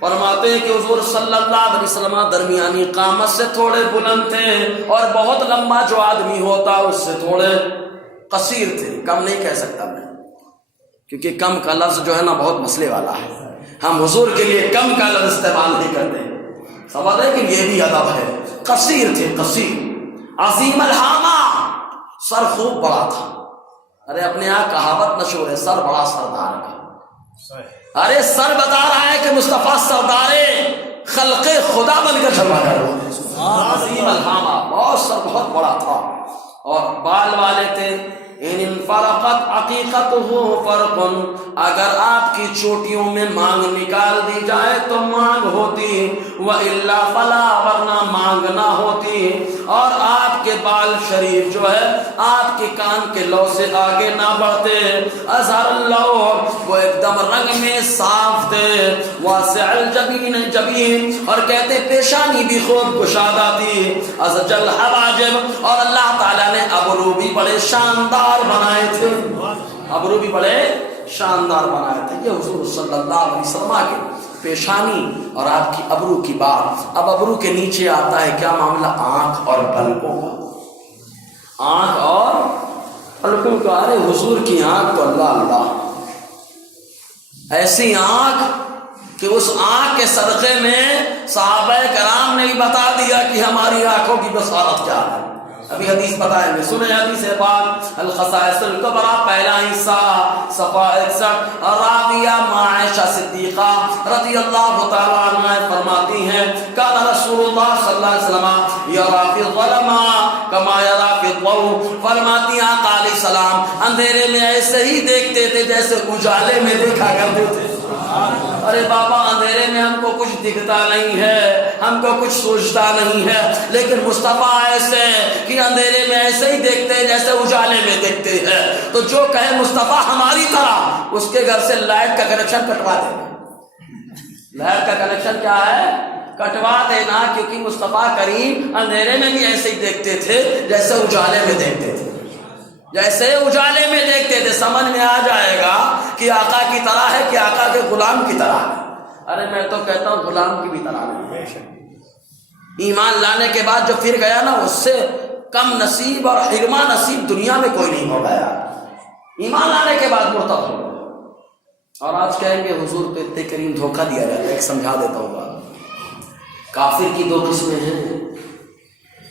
فرماتے ہیں کہ حضور صلی اللہ علیہ وسلم درمیانی قامت سے تھوڑے بلند تھے، اور بہت لمبا جو آدمی ہوتا اس سے تھوڑے قصیر تھے، کم نہیں کہہ سکتا میں، کیونکہ کم کا لفظ جو ہے نا بہت مسئلے والا ہے، ہم حضور کے لیے کم کا لفظ استعمال نہیں کرتے، سمجھ رہے کہ یہ بھی ادب ہے، قصیر تھے، قصیر، عظیم الہامہ، سر خوب بڑا تھا، ارے اپنے یہاں کہاوت مشہور ہے، سر بڑا سردار کا، ارے سر بتا رہا ہے کہ مصطفیٰ سردار خلق خدا بن کر چلا گیا، عظیم الہامہ، بہت سر بہت بڑا تھا، اور بال والے تھے، ان انفرقت عقیقتہ فرق، اگر آپ کی چوٹیوں میں مانگ نکال دی جائے تو مانگ ہوتی، وَإِلَّا فَلَا، ورنہ مانگ نہ ہوتی، اور آپ کے بال شریف جو ہے آپ کے کان کے لو سے آگے نہ بڑھتے، اظہر اللہ، وہ ایک دم رنگ میں صاف تھے، واسع الجبین، جبین، اور کہتے پیشانی بھی خوب گشادہ تھی، ازجل حواجب، اور اللہ تعالیٰ نے ابرو بھی بڑے شاندار بنائے تھے، ابرو بھی بڑے شاندار بنائے تھے، یہ حضور صلی اللہ علیہ وسلم کے پیشانی اور آپ کی ابرو کی بات۔ اب ابرو کے نیچے آتا ہے کیا معاملہ، آنکھ اور پلکوں کا، آنکھ اور پلکوں کا، ارے حضور کی آنکھ تو اللہ اللہ، ایسی آنکھ کہ اس آنکھ کے صدقے میں صحابہ کرام نے بتا دیا کہ ہماری آنکھوں کی بصارت کیا ہے، ابھی حدیث بتائیں گے، سنیں حدیث پاک الخصائص الکبریٰ پہلا حصہ صفحہ 61، راویہ عائشہ صدیقہ رضی اللہ تعالیٰ عنہ فرماتی ہیں کان رسول اللہ صلی اللہ علیہ وسلم یرا فی الظلماء کما یرا فی الضوء، فرماتی ہیں آقا علیہ السلام اندھیرے میں ایسے ہی دیکھتے تھے جیسے اجالے میں دیکھا کرتے تھے، ارے بابا اندھیرے میں ہم کو کچھ دکھتا نہیں ہے، ہم کو کچھ سوچتا نہیں ہے، لیکن مصطفیٰ ایسے کہ اندھیرے میں ایسے ہی دیکھتے ہیں جیسے اجالے میں دیکھتے ہیں، تو جو کہے مصطفیٰ ہماری طرح اس کے گھر سے لائٹ کا کنیکشن کٹوا دیں، لائٹ کا کنیکشن کیا ہے، کٹوا دینا، کیونکہ مصطفیٰ کریم اندھیرے میں بھی ایسے ہی دیکھتے تھے جیسے اجالے میں دیکھتے تھے، جیسے اجالے میں دیکھتے تھے، سمجھ میں آ جائے گا کہ آقا کی طرح ہے کہ آقا کے غلام کی طرح ہے، ارے میں تو کہتا ہوں غلام کی بھی طرح نہیں، ایمان لانے کے بعد جو پھر گیا نا اس سے کم نصیب اور حرما نصیب دنیا میں کوئی نہیں ہو گیا، ایمان لانے کے بعد مرتد ہو گیا۔ اور آج کہیں گے حضور کو اتنے کریم دھوکہ دیا جاتا ہے، ایک سمجھا دیتا ہوں، کافر کی دو قسمیں ہیں،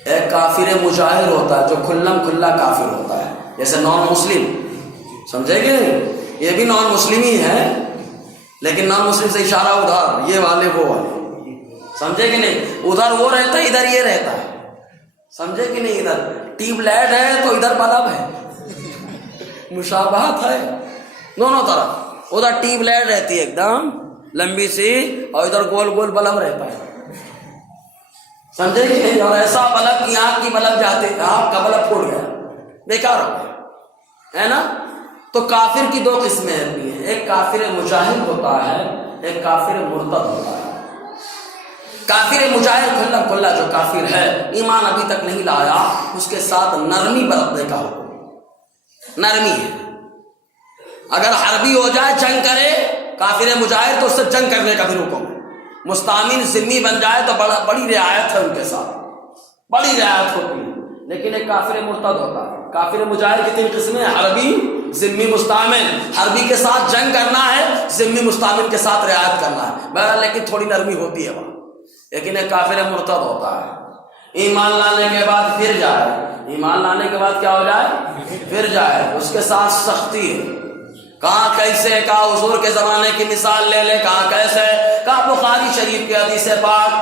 ایک کافر مجاہر ہوتا ہے جو کھلم کھلا کافر ہوتا ہے، جیسے نان مسلم، سمجھے گے، یہ بھی نان مسلم ہی ہے لیکن نان مسلم سے اشارہ ادھر، یہ والے وہ والے، سمجھے کہ نہیں، ادھر وہ رہتا ہے ادھر یہ رہتا ہے، سمجھے کہ نہیں، ادھر ٹیوب لائٹ ہے تو ادھر بلب ہے، مشابہت ہے دونوں طرف، ادھر ٹیوب لائٹ رہتی ہے ایک دم لمبی سی اور ادھر گول گول بلب رہتا ہے، سمجھے کہ نہیں؟ اور ایسا بلب کی آنکھ کی بلب جاتے، آنکھ کا بلب پھوٹ گیا، بیکار ہو گیا، ہے نا؟ تو کافر کی دو قسمیں ہوتی ہیں، ایک کافر مجاہد ہوتا ہے، ایک کافر مرتد ہوتا ہے۔ کافر مجاہد کھلا کھلا جو کافر ہے، ایمان ابھی تک نہیں لایا، اس کے ساتھ نرمی برتنے کا حکم، نرمی ہے۔ اگر حربی ہو جائے، جنگ کرے کافر مجاہد، تو اس سے جنگ کرنے کا بھی حکم ہے۔ مستامن ذمی بن جائے تو بڑی رعایت ہے ان کے ساتھ، بڑی رعایت ہوتی ہے۔ لیکن ایک کافر مرتد ہوتا ہے۔ کافر مجاہد کی تین قسمیں ہیں، حربی، ذمی، مستعمل۔ حربی کے ساتھ جنگ کرنا ہے، ذمی مستعمل کے ساتھ رعایت کرنا ہے، بہرحال لیکن تھوڑی نرمی ہوتی ہے وہاں۔ لیکن ایک کافر مرتد ہوتا ہے، ایمان لانے کے بعد پھر جائے، ایمان لانے کے بعد کیا ہو جائے؟ پھر جائے، اس کے ساتھ سختی ہے۔ کہاں کیسے؟ کہا حضور کے زمانے کی مثال لے لے، کہاں کیسے؟ کہا بخاری شریف کی حدیث پاک،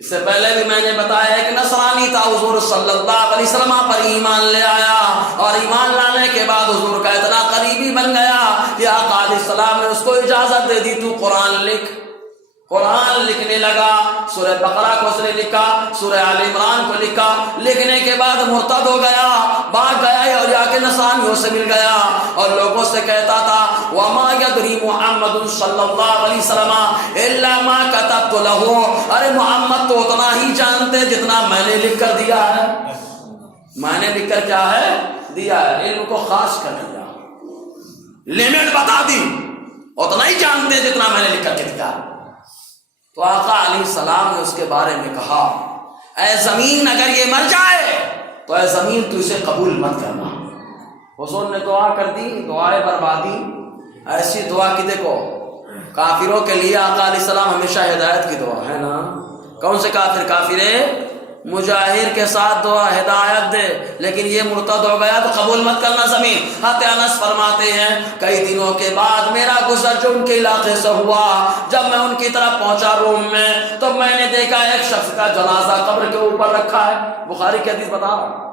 اس سے پہلے بھی میں نے بتایا کہ نصرانی تھا، حضور صلی اللہ علیہ وسلم پر ایمان لے آیا، اور ایمان لانے کے بعد حضور کا اتنا قریبی بن گیا کہ آقا علیہ السلام نے اس کو اجازت دے دی، تو قرآن لکھ۔ قرآن لکھنے لگا، سورہ بقرہ کو اس نے لکھا، سورہ آل عمران کو لکھا۔ لکھنے کے بعد مرتد ہو گیا، بھاگ گیا اور جا کے نصرانیوں سے مل گیا، اور لوگوں سے کہتا تھا وَمَا يَدْرِي مُحَمَّدٌ صلی اللہ علیہ وسلم إِلَّا مَا كَتَبْتُ لَهُ، ارے محمد تو اتنا ہی جانتے جتنا میں نے لکھ کر دیا ہے۔ میں نے لکھ کر کیا ہے؟ دیا ہے، علم کو خاص کر دیا، لیمٹ بتا دی، اتنا ہی جانتے جتنا میں نے لکھ کر کے دیا۔ تو آقا علیہ السلام نے اس کے بارے میں کہا اے زمین اگر یہ مر جائے تو اے زمین تو اسے قبول مت کرنا۔ حضور نے دعا کر دی، دعائے بربادی، ایسی دعا کی دیکھو کافروں کے لیے آقا علیہ السلام ہمیشہ ہدایت کی دعا ہے نا۔ کون سے کافر؟ کافر مجاہر کے ساتھ دعا ہدایت دے، لیکن یہ مرتد ہو گیا تو قبول مت کرنا زمین۔ حضرت انس فرماتے ہیں کئی دنوں کے بعد میرا گزر جو ان کے علاقے سے ہوا، جب میں ان کی طرف پہنچا روم میں، تو میں نے دیکھا ایک شخص کا جنازہ قبر کے اوپر رکھا ہے، بخاری کی حدیث بتا رہا ہوں،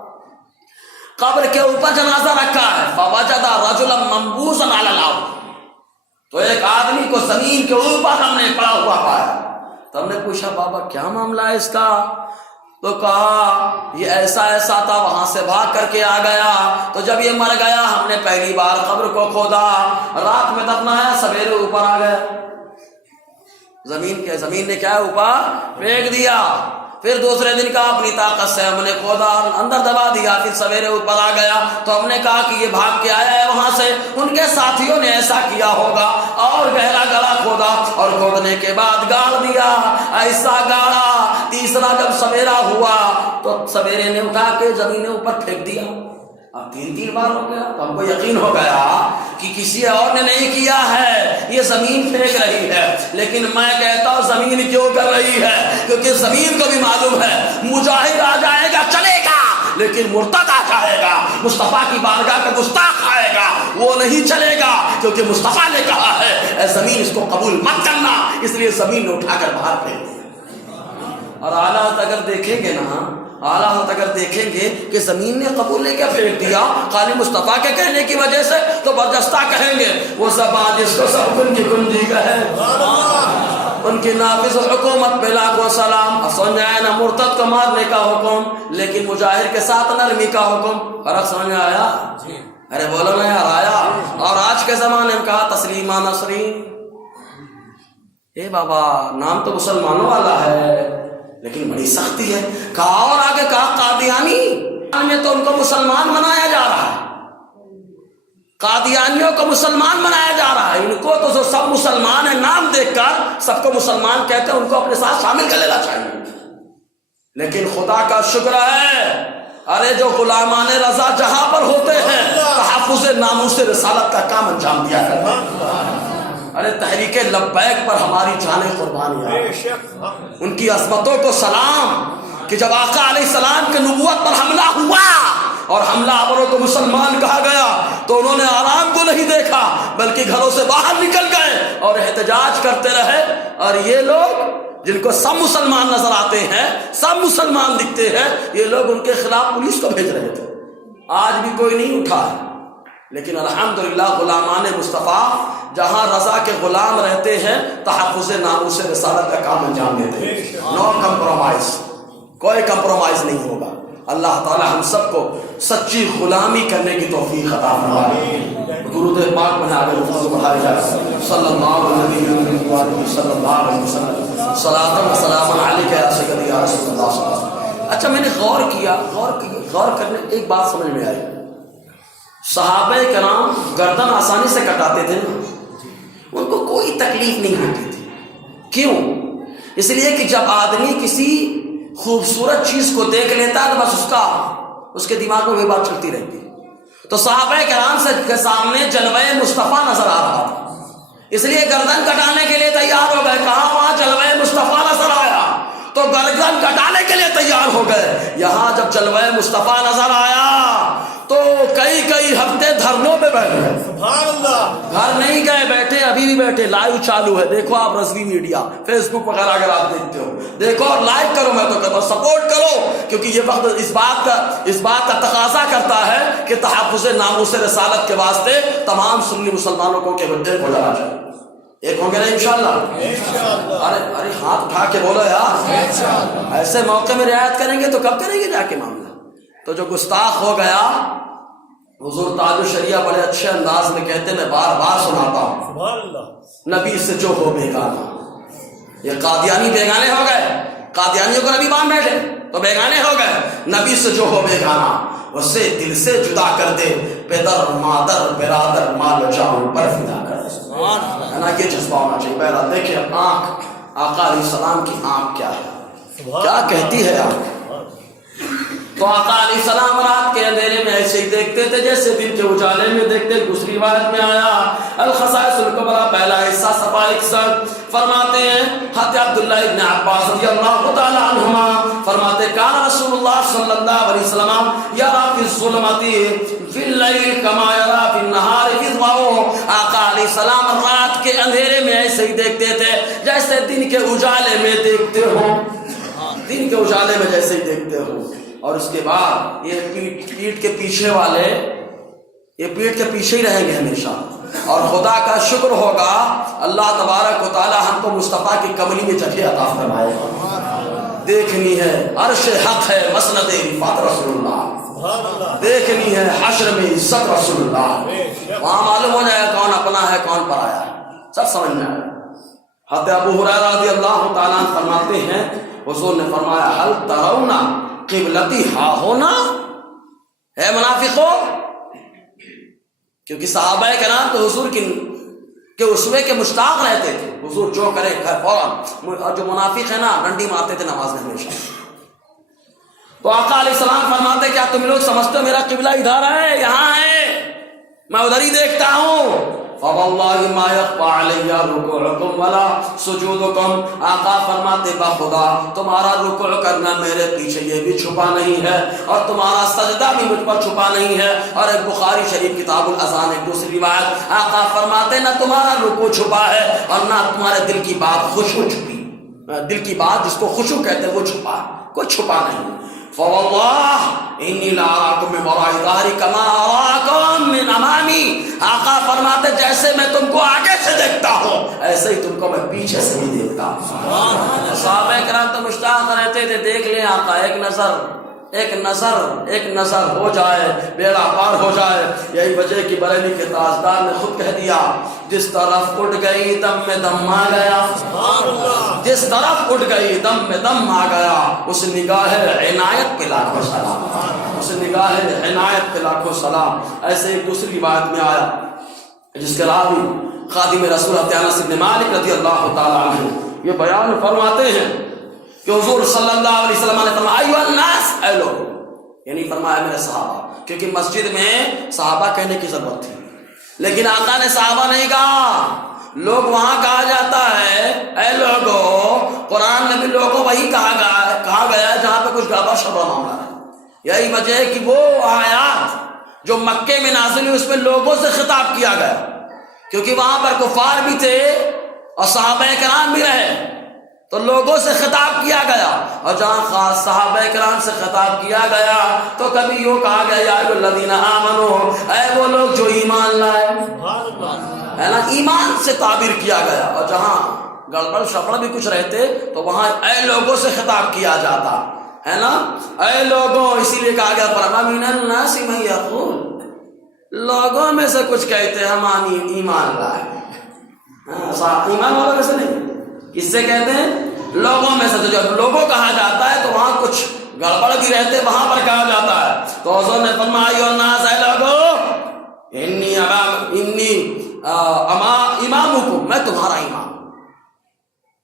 قبر کے اوپر جنازہ رکھا ہے۔ فوجد رجلا منبوسا علی الارض، تو ایک آدمی کو زمین کے اوپر ہم نے پڑا ہوا پایا۔ تو ہم نے پوچھا بابا کیا معاملہ ہے اس کا؟ تو کہا یہ ایسا ایسا تھا، وہاں سے بھاگ کر کے آ گیا، تو جب یہ مر گیا ہم نے پہلی بار قبر کو کھودا، رات میں دفنایا، سویرے اوپر آ گیا، زمین نے کیا اوپر پھینک دیا۔ پھر دوسرے دن کا اپنی طاقت سے ہم نے کھودا، اندر دبا دیا، پھر سویرے اوپر آ گیا، تو ہم نے کہا کہ یہ بھاگ کے آیا ہے وہاں سے، ان کے ساتھیوں نے ایسا کیا ہوگا، اور گہرا گلا کھودا، اور کھودنے کے بعد گاڑ دیا، ایسا گاڑا۔ تیسرا جب سویرا ہوا تو سویرے نے اٹھا کے زمین اوپر پھینک دیا۔ اب تین بار ہو گیا تو ہم کو یقین ہو گیا کہ کسی اور نے نہیں کیا ہے، یہ زمین پھینک رہی ہے۔ لیکن میں کہتا ہوں زمین کیوں کر رہی ہے؟ کیونکہ زمین کو بھی معلوم ہے مجاہد آ جائے گا چلے گا، لیکن مرتد آ جائے گا، مصطفیٰ کی بارگاہ کا گستاخ آئے گا، وہ نہیں چلے گا، کیونکہ مصطفیٰ نے کہا ہے اے زمین اس کو قبول مت کرنا، اس لیے زمین نے اٹھا کر باہر پھینک دیا۔ اور اعلیٰ اگر دیکھیں گے نا، اعلیٰ اگر دیکھیں گے کہ زمین نے قبول نہیں کیا پھینک دیا خالی مصطفیٰ کے کہنے کی وجہ سے، تو برجستہ کہیں گے وہ زبان جس کو سب ان کی کنجی کہے، ان کی نافذ حکومت پہ لاکھوں سلام۔ سمجھ آیا نا؟ مرتد کو مارنے کا حکم، لیکن مجاہر کے ساتھ نرمی کا حکم۔ فرق سمجھ آیا؟ ارے بولو نا یار، آیا؟ اور آج کے زمانے میں کہا تسلیمہ نسرین، اے بابا نام تو مسلمانوں والا ہے لیکن بڑی سختی ہے۔ کہا اور آگے کہا قادیانی میں تو ان کو مسلمان بنایا جا رہا ہے، قادیانیوں کو مسلمان بنایا جا رہا ہے، ان کو تو جو سب مسلمان ہیں نام دیکھ کر سب کو مسلمان کہتے ہیں، ان کو اپنے ساتھ شامل کر لینا چاہیے۔ لیکن خدا کا شکر ہے، ارے جو غلامان رضا جہاں پر ہوتے ہیں تحفظ ناموس رسالت کا کام انجام دیا کرتے ہیں۔ ارے تحریک لبیک پر ہماری جانیں قربانیاں، ان کی عظمتوں کو سلام، کہ جب آقا علیہ السلام کے نبوت پر حملہ ہوا اور حملہ آوروں کو مسلمان کہا گیا تو انہوں نے آرام کو نہیں دیکھا بلکہ گھروں سے باہر نکل گئے اور احتجاج کرتے رہے۔ اور یہ لوگ جن کو سب مسلمان نظر آتے ہیں، سب مسلمان دکھتے ہیں، یہ لوگ ان کے خلاف پولیس کو بھیج رہے تھے۔ آج بھی کوئی نہیں اٹھا ہے، لیکن الحمدللہ غلامان مصطفیٰ جہاں رضا کے غلام رہتے ہیں تحفظ ناموس رسالت کا کام انجام دیتے ہیں، نو کمپرومائز۔ کوئی کمپرومائز نہیں ہوگا. اللہ تعالی ہم سب کو سچی غلامی کرنے کی توفیق عطا فرمائے. درود پاک میں آگے گفتگو بڑھائی جائے. صلی اللہ علیہ وسلم صلاۃ و سلام علیک یا سیدی یا رسول اللہ صلی اللہ علیہ وسلم. اچھا میں نے غور کرنے ایک بات سمجھ میں آئی. صحابہ کرام گردن آسانی سے کٹاتے تھے نا, ان کو کوئی تکلیف نہیں ہوتی تھی. کیوں؟ اس لیے کہ جب آدمی کسی خوبصورت چیز کو دیکھ لیتا ہے تو بس اس کے دماغ میں وہی بات چلتی رہتی ہے. تو صحابہ کرام کے سامنے جلوہ مصطفیٰ نظر آ رہا تھا, اس لیے گردن کٹانے کے لیے تیار ہو گئے. کہاں؟ وہاں جلوہ مصطفیٰ نظر آیا تو گردن کٹانے کے لیے تیار ہو گئے. یہاں جب جلوہ مصطفیٰ نظر آیا تو کئی ہفتے دھرنوں پہ بیٹھے. سبحان اللہ. گھر نہیں گئے, بیٹھے, ابھی بھی بیٹھے. لائیو چالو ہے, دیکھو آپ رضوی میڈیا, فیس بک وغیرہ اگر آپ دیکھتے ہو دیکھو اور لائک کرو. میں تو کہتا ہوں سپورٹ کرو, کیونکہ یہ وقت اس بات کا تقاضا کرتا ہے کہ تحفظ ناموس رسالت کے واسطے تمام سنی مسلمانوں کو ایک ہو جانا چاہیے. ایک ہوں گے نا انشاءاللہ. ارے ہاتھ اٹھا کے بولو یار. ایسے موقع میں رعایت کریں گے تو کب کریں گے جا کے معاملہ. تو جو گستاخ ہو گیا, حضور تاج الشریعہ بڑے اچھے انداز میں کہتے ہیں, میں بار بار سناتا ہوں, نبی سے جو ہو بیگانہ. یہ قادیانی بیگانے ہو گئے, قادیانیوں کو نبی مان بیٹھے تو بیگانے ہو گئے. نبی سے جو ہو بیگانہ اسے دل سے جدا کر دے, پدر مادر برادر مال و جان پر فدا کر دے. نا یہ جذبہ ہونا چاہیے. پہلا دیکھیں آنکھ, آقا علیہ السلام کی آنکھ کیا ہے, کیا کہتی ہے آنکھ. تو آقا علیہ السلام رات کے اندھیرے میں ایسے ہی دیکھتے تھے جیسے دن کے اجالے میں دیکھتے. دوسری روایت میں آیا الخصائص الکبریٰ پہلا حصہ صفحہ 61 فرماتے ہیں حضرت عبداللہ ابن عباس رضی اللہ تعالی عنہما فرماتے کان رسول اللہ صلی اللہ علیہ وسلم یرا فی الظلمات فی اللیل کما یرا فی النہار فی الضوء. آقا علیہ السلام رات کے اندھیرے میں ایسے ہی دیکھتے تھے جیسے دن کے اجالے میں دیکھتے ہو, دن کے اجالے میں جیسے ہی دیکھتے ہو. اور اس کے بعد یہ پیٹھ کے پیچھے والے یہ پیٹھ کے پیچھے ہی رہیں گے ہمیشہ. اور خدا کا شکر ہوگا اللہ تبارک و تعالی ہم کو مصطفیٰ کی کملی میں جگہ عطا فرمائے. دیکھنی ہے عرش حق ہے مسند رفعت رسول اللہ, دیکھنی ہے حشر میں عزت رسول اللہ. وہاں معلوم ہو جائے کون اپنا ہے کون پرایا ہے, سب سمجھ میں آئے. حضرت ابو ہریرہ رضی اللہ تعالیٰ عنہ فرماتے ہیں حضور نے فرمایا حل ترون قبلتی ہا ہونا ہے منافقوں. کیونکہ صحابہ کرام تو حضور کے اسوے کے مشتاق رہتے تھے. حضور جو کرے فوراً. اور جو منافق ہے نا ڈنڈی مارتے تھے نماز میں ہمیشہ. تو آقا علیہ السلام فرماتے کیا تم لوگ سمجھتے ہو میرا قبلہ ادھر ہے, یہاں ہے, میں ادھر ہی دیکھتا ہوں. فواللہ ما یخفی علی رکوعکم ولا سجودکم. آقا فرماتے بخدا تمہارا رکوع کرنا میرے پیچھے یہ بھی چھپا نہیں ہے اور تمہارا سجدہ بھی مجھ پر چھپا نہیں ہے. اور ایک بخاری شریف کتاب الاذان ایک دوسری روایت آقا فرماتے نہ تمہارا رکوع چھپا ہے اور نہ تمہارے دل کی بات خشوع چھپی. دل کی بات جس کو خشوع کہتے ہیں وہ چھپا ہے, کوئی چھپا نہیں. فواللہ انی لاراکم من وراء ظہری کما اراکم من امامی. آقا فرماتے جیسے میں تم کو آگے سے دیکھتا ہوں ایسے ہی تم کو میں پیچھے سے بھی دیکھتا ہوں. صحابہ کرام تو مشتاق رہتے تھے دیکھ لیں آقا, ایک نظر ہو جائے بیڑا پار ہو جائے. یہی وجہ کی بریلی کے تاجدار نے خود کہہ دیا جس طرف اٹھ گئی دم میں دم آ گیا, جس طرف اٹھ گئی دم میں دم آ گیا. اس نگاہ عنایت پہ لاکھوں سلام, اس نگاہ عنایت پہ لاکھوں سلام. ایسے ایک دوسری بات میں آیا جس کے راوی خادم رسول انس بن مالک رضی اللہ تعالی عنہ یہ بیان فرماتے ہیں کہ حضور صلی اللہ علیہ وسلم نے فرمایا ایھا الناس, اے لوگ, یعنی فرمایا میرے صحابہ, کیونکہ مسجد میں صحابہ کہنے کی ضرورت تھی لیکن آقا نے صحابہ نہیں کہا. لوگ وہاں کہا جاتا ہے اے لوگوں, قرآن میں بھی لوگوں وہی کہا گیا جہاں پہ کچھ گڑبڑ شبڑ معاملہ ہے. یہی وجہ ہے کہ وہ آیات جو مکے میں نازل ہوئی اس میں لوگوں سے خطاب کیا گیا کیونکہ وہاں پر کفار بھی تھے اور صحابہ کرام بھی رہے تو لوگوں سے خطاب کیا گیا. اور جہاں خاص صحابہ کرام سے خطاب کیا گیا تو کبھی یوں کہا گیا یا ایھا الذین آمنوا, اے وہ لوگ جو ایمان لائے, ہے نا, ایمان سے تعبیر کیا گیا. اور جہاں گڑبڑ شپڑ بھی کچھ رہتے تو وہاں اے لوگوں سے خطاب کیا جاتا. ہے نا. اے لوگوں، اسی لیے کہا گیا فرما من الناس من یقول، لوگوں میں سے کچھ کہتے ہیں ہم ایمان لائے. ایمان والوں میں سے نہیں، کس سے کہتے ہیں؟ لوگوں میں سے. تو جب لوگوں کہا جاتا ہے تو وہاں کچھ گڑبڑ بھی رہتے، وہاں پر کہا جاتا ہے. تو حضور نے فرمایا ایھا الناس، اے لوگوں، انی امامکم، میں تمہارا امام،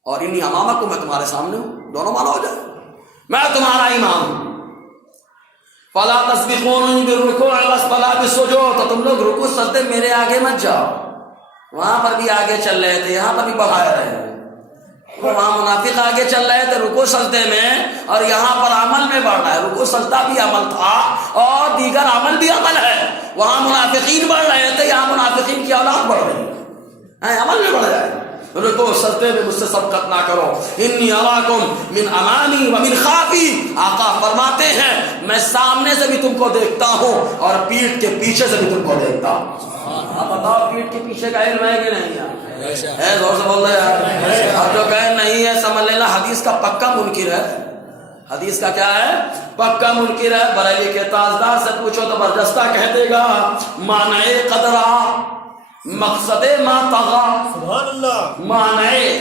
اور انی امامکم، میں تمہارے سامنے ہوں. دونوں مانا ہو جائے، میں تمہارا امام ہوں. فلا تسبقونی بالرکوع ولا بالسجود، تو تم لوگ رکوع سجدے میرے آگے مت جاؤ. وہاں پر بھی آگے چل رہے تھے، یہاں پر بھی بڑھائے رہے. وہاں منافق آگے چل رہے تھے رکوع سجدے میں، اور یہاں پر عمل میں بڑھ رہا ہے. رکوع سجدہ بھی عمل تھا اور دیگر عمل بھی عمل ہے. وہاں منافقین بڑھ رہے تھے، یہاں منافقین کی اولاد بڑھ رہی ہے. عمل میں بڑھ جائے. رکوع سجدے میں مجھ سے سبقت نہ کرو. انی اراکم من امامی و من خلفی، آقا فرماتے ہیں میں سامنے سے بھی تم کو دیکھتا ہوں اور پیٹھ کے پیچھے سے بھی تم کو دیکھتا ہوں. آپ بتاؤ پیٹھ کے پیچھے کا علم ہے کہ نہیں ہے؟ زور سے بول رہے ہیں. اب جو کہے نہیں ہے سمجھ لینا حدیث کا پکا منکر ہے. حدیث کا کیا ہے؟ پکا منکر ہے. بریلی کے تاجدار سے پوچھو تو برجستہ کہہ دے گا معنی قدرہ مقصد ما طغا. سبحان اللہ. معنی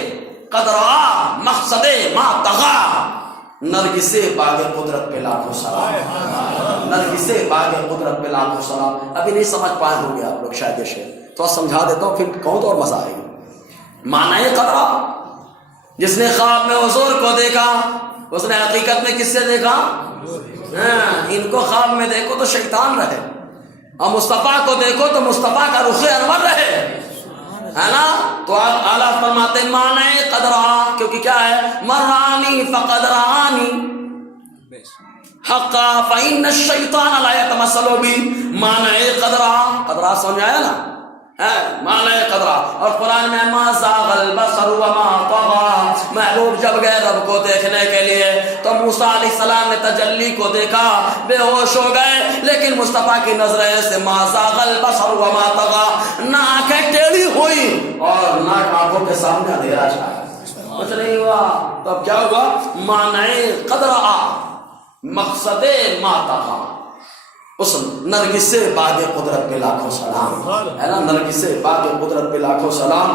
قدرہ مقصد ما طغا. نرگس باغ قدرت پہ لاکھوں سلام. نرگس باغ قدرت پہ لاکھوں سلام. ابھی نہیں سمجھ پائے ہوں گے آپ لوگ شاید یہ شعر، تو سمجھا دیتا ہوں پھر کہوں تو اور مزہ آئے گا. معنی قدرہ، جس نے خواب میں حضور کو دیکھا اس نے حقیقت میں کس سے دیکھا؟ ان کو خواب میں دیکھو تو شیطان رہے، اور مصطفیٰ کو دیکھو تو مصطفیٰ کا رخ انور رہے، ہے نا. تو آپ اعلیٰ فرماتے ہیں معنی قدرہ، کیونکہ کیا ہے؟ مرانی فقد رآنی حقا فإن الشیطان لا يتمثل بی. معنی قدرہ، قدرہ سمجھ آیا نا؟ معنی قدرہ. اور قرآن میں ما زاغ البصر وما طغى، محبوب جب گئے رب کو دیکھنے کے لیے تو موسیٰ علیہ السلام نے تجلی کو دیکھا، بے ہوش ہو گئے، لیکن مصطفیٰ کی نظریں سے ما زاغ البصر وما طغى، نہ آنکھیں ٹیڑھی ہوئی اور نہ آنکھوں کے سامنے اندھیرا چھایا، کچھ نہیں ہوا. تو اب کیا ہوا؟ معنی قدرہ مقصد ما طغى. اس نرگس باغ قدرت پہ لاکھوں سلام، ہے نا. نرگس باغ قدرت پہ لاکھوں سلام.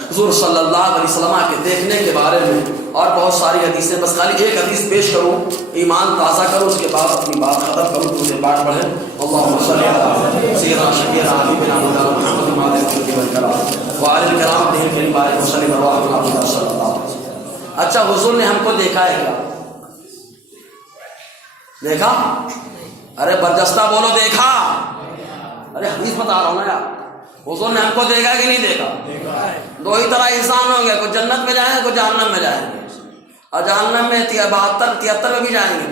حضور صلی اللہ علیہ وسلم کے دیکھنے کے بارے میں اور بہت ساری حدیثیں، بس خالی ایک حدیث پیش کروں، ایمان تازہ کروں، اس کے بعد اپنی بات ختم کروں. مجھے پاک پڑھیں اللہم صلی علی سیدنا شفیعنا حبیبنا مولانا محمد وآل الکرام دین کے بارے میں صلی اللہ علیہ وسلم. اچھا حضور نے ہم کو دیکھا ہے کیا؟ دیکھا؟ ارے برجستہ بولو دیکھا. ارے حدیث بتا رہا ہوں نا یار. حضور نے ہم کو دیکھا کہ نہیں دیکھا؟ دو ہی طرح انسان ہوں گے، کچھ جنت میں جائیں گے، کچھ جہنم میں جائیں گے. اور جہنم میں 72-73 میں بھی جائیں گے،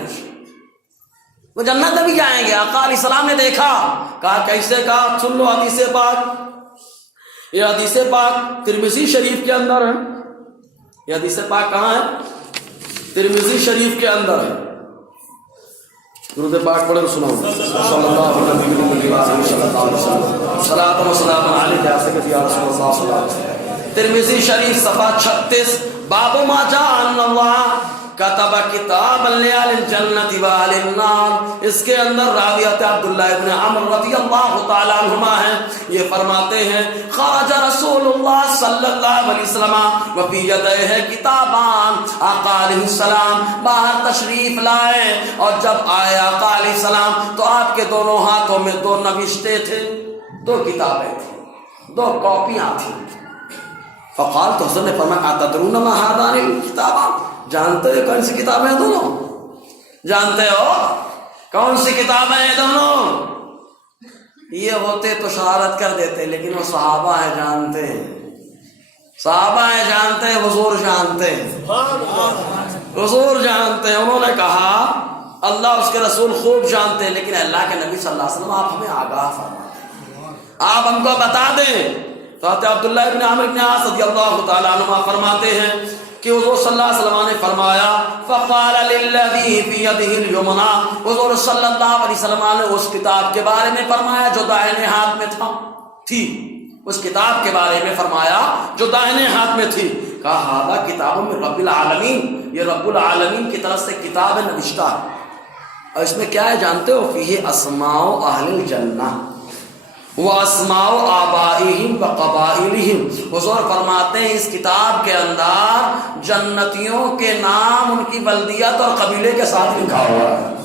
وہ جنت میں بھی جائیں گے. آقا علیہ السلام نے دیکھا. کہا کیسے؟ کہا سن لو حدیث پاک. یہ حدیث پاک ترمذی شریف کے اندر ہے. یہ حدیث پاک کہاں ہے؟ ترمذی شریف کے اندر ہے. درود پاک پڑھے سنا صلی اللہ علیہ وسلم صلاۃ و سلام علیک یا سیدی یا رسول اللہ صلی اللہ علیہ وسلم. ترمذی شریف صفحہ 36، باب ما جاء ان اللہ کتب کتابا لأہل الجنۃ وأہل النار. اس کے اندر راویت عبداللہ ابن عمرو رضی اللہ تعالی عنہما ہیں. یہ فرماتے ہیں خرج رسول اللہ صلی اللہ علیہ وسلم وفی یدیہ کتابان. آقا علیہ السلام باہر تشریف لائے اور جب آئے آقا علیہ السلام تو آپ کے دونوں ہاتھوں میں 2 نوشتے تھے، 2 کتابیں تھیں، 2 کاپیاں تھیں. فقال، تو حضرت نے فرمایا اتدرون ما هذان الکتابان، جانتے ہو کون سی کتابیں ہیں دونوں؟ جانتے ہو کون سی کتابیں ہیں دونوں؟ یہ ہوتے تو شہادت کر دیتے، لیکن وہ صحابہ ہیں، جانتے ہیں. صحابہ ہیں، جانتے ہیں. حضور جانتے ہیں، حضور جانتے ہیں. انہوں نے کہا اللہ اس کے رسول خوب جانتے ہیں، لیکن اللہ کے نبی صلی اللہ علیہ وسلم آپ ہمیں آگاہ فرمائیں، آپ ہم کو بتا دیں. تو عبداللہ ابن عمرو بن عاص رضی اللہ تعالیٰ عنہ فرماتے ہیں کہ حضور صلی اللہ علیہ وسلم نے فرمایا فقال للذی فی یدہ الیمنی، حضور صلی اللہ علیہ وسلم نے اس کتاب کے بارے میں فرمایا جو دائنے ہاتھ میں تھی. اس کتاب کے بارے میں فرمایا جو دائنے ہاتھ میں تھی. کہا ہذا کتاب من رب العالمین، یہ رب العالمین کی طرف سے کتاب ہے، نوشتہ ہے، اور اس میں کیا ہے جانتے ہو؟ فیہ اسماء اہل الجنہ واسماء آبائہم وقبائلہم، حضور فرماتے ہیں اس کتاب کے اندر جنتیوں کے نام، ان کی بلدیت اور قبیلے کے ساتھ لکھا ہوا ہے،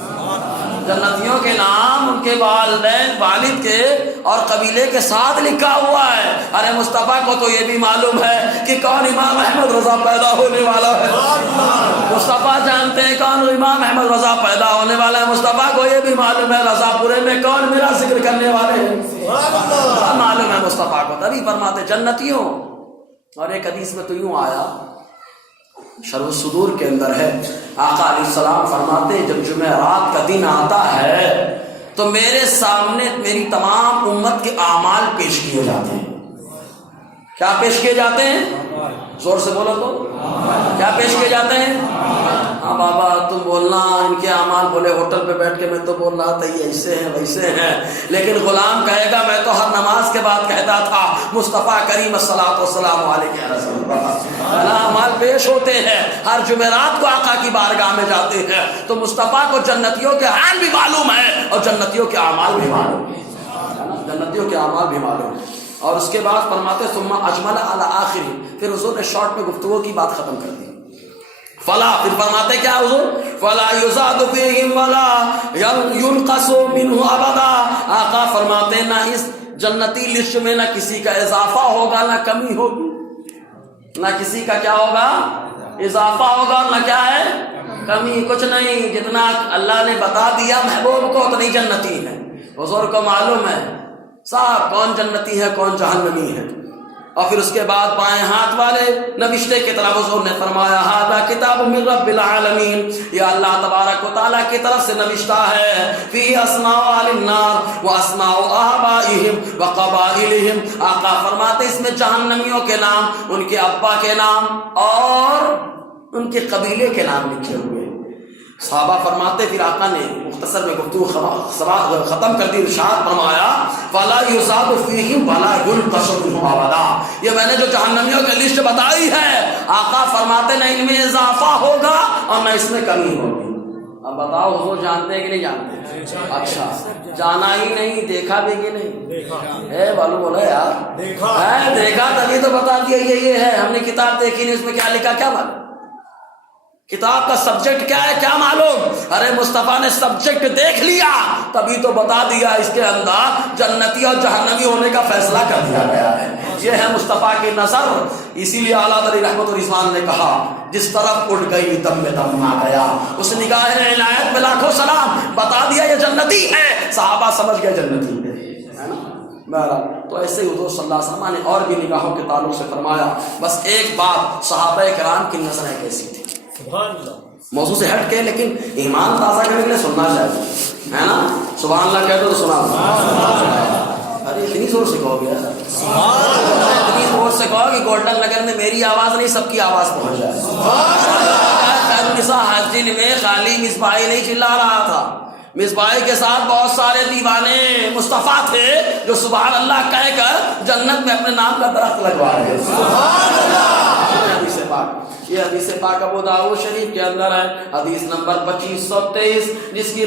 جنتیوں کے نام ان کے والدین والد کے اور قبیلے کے ساتھ لکھا ہوا ہے۔ ارے مصطفیٰ کو تو یہ بھی معلوم ہے کہ کون امام احمد رضا پیدا ہونے والا ہے، مصطفیٰ جانتے ہیں کون امام احمد رضا پیدا ہونے والا ہے، مصطفیٰ کو یہ بھی معلوم ہے رضا پورے میں کون میرا ذکر کرنے والے ہیں، معلوم ہے مصطفیٰ کو، تبھی فرماتے جنتیوں۔ اور ایک حدیث میں تو یوں آیا، شرح الصدور کے اندر ہے، آقا علیہ السلام فرماتے ہیں جب جمعرات کا دن آتا ہے تو میرے سامنے میری تمام امت کے اعمال پیش کیے جاتے ہیں۔ کیا پیش کیے جاتے ہیں؟ زور سے بولو تو کیا پیش کیے جاتے ہیں؟ ہاں بابا تم بولنا ان کے اعمال، بولے ہوٹل پہ بیٹھ کے میں تو بول رہا تھا یہ ایسے ہیں ویسے ہیں، لیکن غلام کہے گا میں تو ہر نماز کے بعد کہتا تھا مصطفیٰ کریم الصلاۃ والسلام علیہ یا رسول اللہ، اعمال پیش ہوتے ہیں، ہر جمعرات کو آقا کی بارگاہ میں جاتے ہیں، تو مصطفیٰ کو جنتیوں کے حال بھی معلوم ہے اور جنتیوں کے اعمال بھی معلوم ہے، جنتیوں کے اعمال بھی معلوم ہے۔ اور اس کے بعد فرماتے ثم اجمل علی آخری، پھر حضور نے شارٹ میں گفتگو کی بات ختم کر دی، فلا، پھر فرماتے کیا حضور؟ فلا یزاد فیہم ولا ینقص منہ ابدا، آقا فرماتے نہ اس جنتی لسٹ میں نہ کسی کا اضافہ ہوگا نہ کمی ہوگی، نہ کسی کا کیا ہوگا اضافہ ہوگا اور نہ کیا ہے کمی، کچھ نہیں، جتنا اللہ نے بتا دیا محبوب کو اتنی جنتی ہے، حضور کو معلوم ہے صاحب کون جنتی ہے کون جہنمی ہے۔ اور پھر اس کے بعد بائیں ہاتھ والے نوشتے کی طرف حضور نے فرمایا ھذا کتاب من رب العالمین، یہ اللہ تبارک و تعالیٰ کی طرف سے نوشتہ ہے، فی اسماء اہل النار واسماء آبائہم وقبائلہم، آقا فرماتے اس میں جہنمیوں کے نام، ان کے ابا کے نام اور ان کے قبیلے کے نام لکھے ہوئے۔ صحابہ فرماتے پھر آقا نے مختصر میں گفتگو ختم کر دی، ارشاد فرمایا فلا یزاد فیہم ولا ینقص منہ ابدا، یہ میں نے جو جہنمیوں کی لسٹ بتائی ہے آقا فرماتے نہ ان میں اضافہ ہوگا اور نہ اس میں کمی ہوگی۔ اب بتاؤ حضور جانتے ہیں کہ نہیں جانتے؟ اچھا جانا ہی نہیں، دیکھا بھی کہ نہیں؟ ہے والو بولا یار دیکھا تبھی تو بتا دیا یہ ہے، ہم نے کتاب دیکھی نہیں، اس میں کیا لکھا کیا معلوم، کتاب کا سبجیکٹ کیا ہے کیا معلوم؟ ارے مصطفیٰ نے سبجیکٹ دیکھ لیا تبھی تو بتا دیا اس کے اندر جنتی اور جہنمی ہونے کا فیصلہ کر دیا گیا ہے، یہ ہے مصطفیٰ کی نظر۔ اسی لیے اعلیٰ حضرت رحمت الرضوان نے کہا جس طرف اٹھ گئی دم میں دم آ گیا، اس نگاہ عنایت میں لاکھوں سلام، بتا دیا یہ جنتی ہے، صحابہ سمجھ گئے جنتی ہے نا۔ تو ایسے ہی حضور صلی اللہ علیہ وسلم نے اور بھی نگاہوں کے تعلق سے فرمایا۔ بس ایک بات، صحابہ کرام کی نظریں کیسی تھی، موضوع سے ہٹ کے لیکن ایمان تازہ کرنے کے لیے سننا چاہیے، ہے نا؟ سبحان اللہ کہہ دو تو سنا دو۔ ارے اتنی زور سے کہو گے، اتنی زور سے کہو کہ گولڈن نگر میں میری آواز نہیں سب کی آواز پہنچ جائے۔ حاجن میں خالی مصباحی نہیں چلا رہا تھا، مصباحی کے ساتھ بہت سارے دیوانے مصطفیٰ تھے جو سبحان اللہ کہہ کر جنت میں اپنے نام کا درخت لگوا رہے ہیں۔ یہ حدیث پاک ابو داؤد شریف کے اندر ہے، حدیث نمبر 2523، جس کے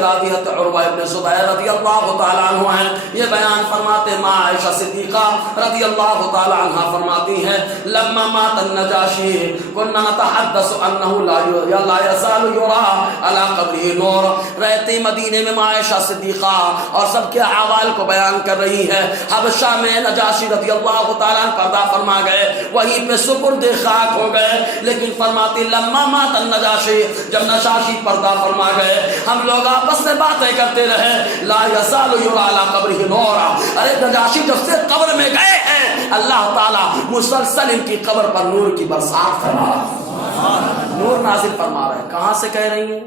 راوی حضرت عروہ ابن زبیر رضی اللہ تعالی عنہ ہیں۔ یہ بیان فرماتے ماں عائشہ صدیقہ رضی اللہ تعالی عنہ فرماتی ہیں لما مات النجاشی كنا نتحدث انه لا يزال يرى على قبره نور، رہتی مدینے میں ماں عائشہ صدیقہ اور سب کے احوال کو بیان کر رہی ہے۔ حبشہ میں نجاشی رضی اللہ تعالی عنہ پردہ فرما گئے، وہیں پہ سپرد خاک ہو گئے، لیکن فرماتی لما مات النجاشی، جب نجاشی پردہ فرما گئے ہم لوگ آپس میں باتیں کرتے رہے، لا یزال یری علی قبرہ نورا، ارے نجاشی جب سے قبر میں گئے ہیں اللہ تعالیٰ مسلسل ان کی قبر پر نور کی برسات فرما رہا ہے، نور نازل فرما رہا ہے۔ کہاں سے کہہ رہی ہیں؟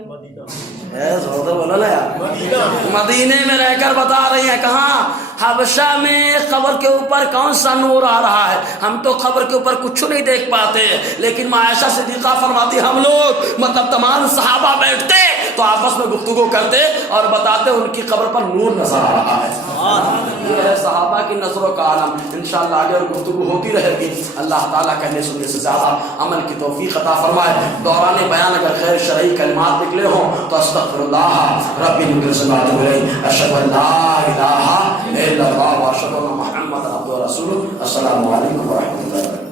مدینے میں رہ کر بتا رہی ہیں۔ کہاں؟ حبشہ میں قبر کے اوپر کون سا نور آ رہا ہے؟ ہم تو قبر کے اوپر کچھ نہیں دیکھ پاتے، لیکن عائشہ صدیقہ فرماتی ہم لوگ مطلب تمام صحابہ بیٹھتے تو آپس میں گفتگو کرتے اور بتاتے ان کی قبر پر نور نظر آ رہا ہے. یہ ہے صحابہ کی نظروں کا عالم. انشاءاللہ آگے اور گفتگو ہوتی رہے گی. اللہ تعالیٰ کہنے سننے سے زیادہ عمل کی توفیق عطا فرمائے. دوران بیان اگر غیر شرعی کلمات نکلے ہوں تو استغفر اللہ ربی من ذنوبی واتوب الیہ. اشہد ان لا الہ الا اللہ واشہد ان محمد عبدہ ورسولہ. السلام علیکم ورحمۃ اللہ.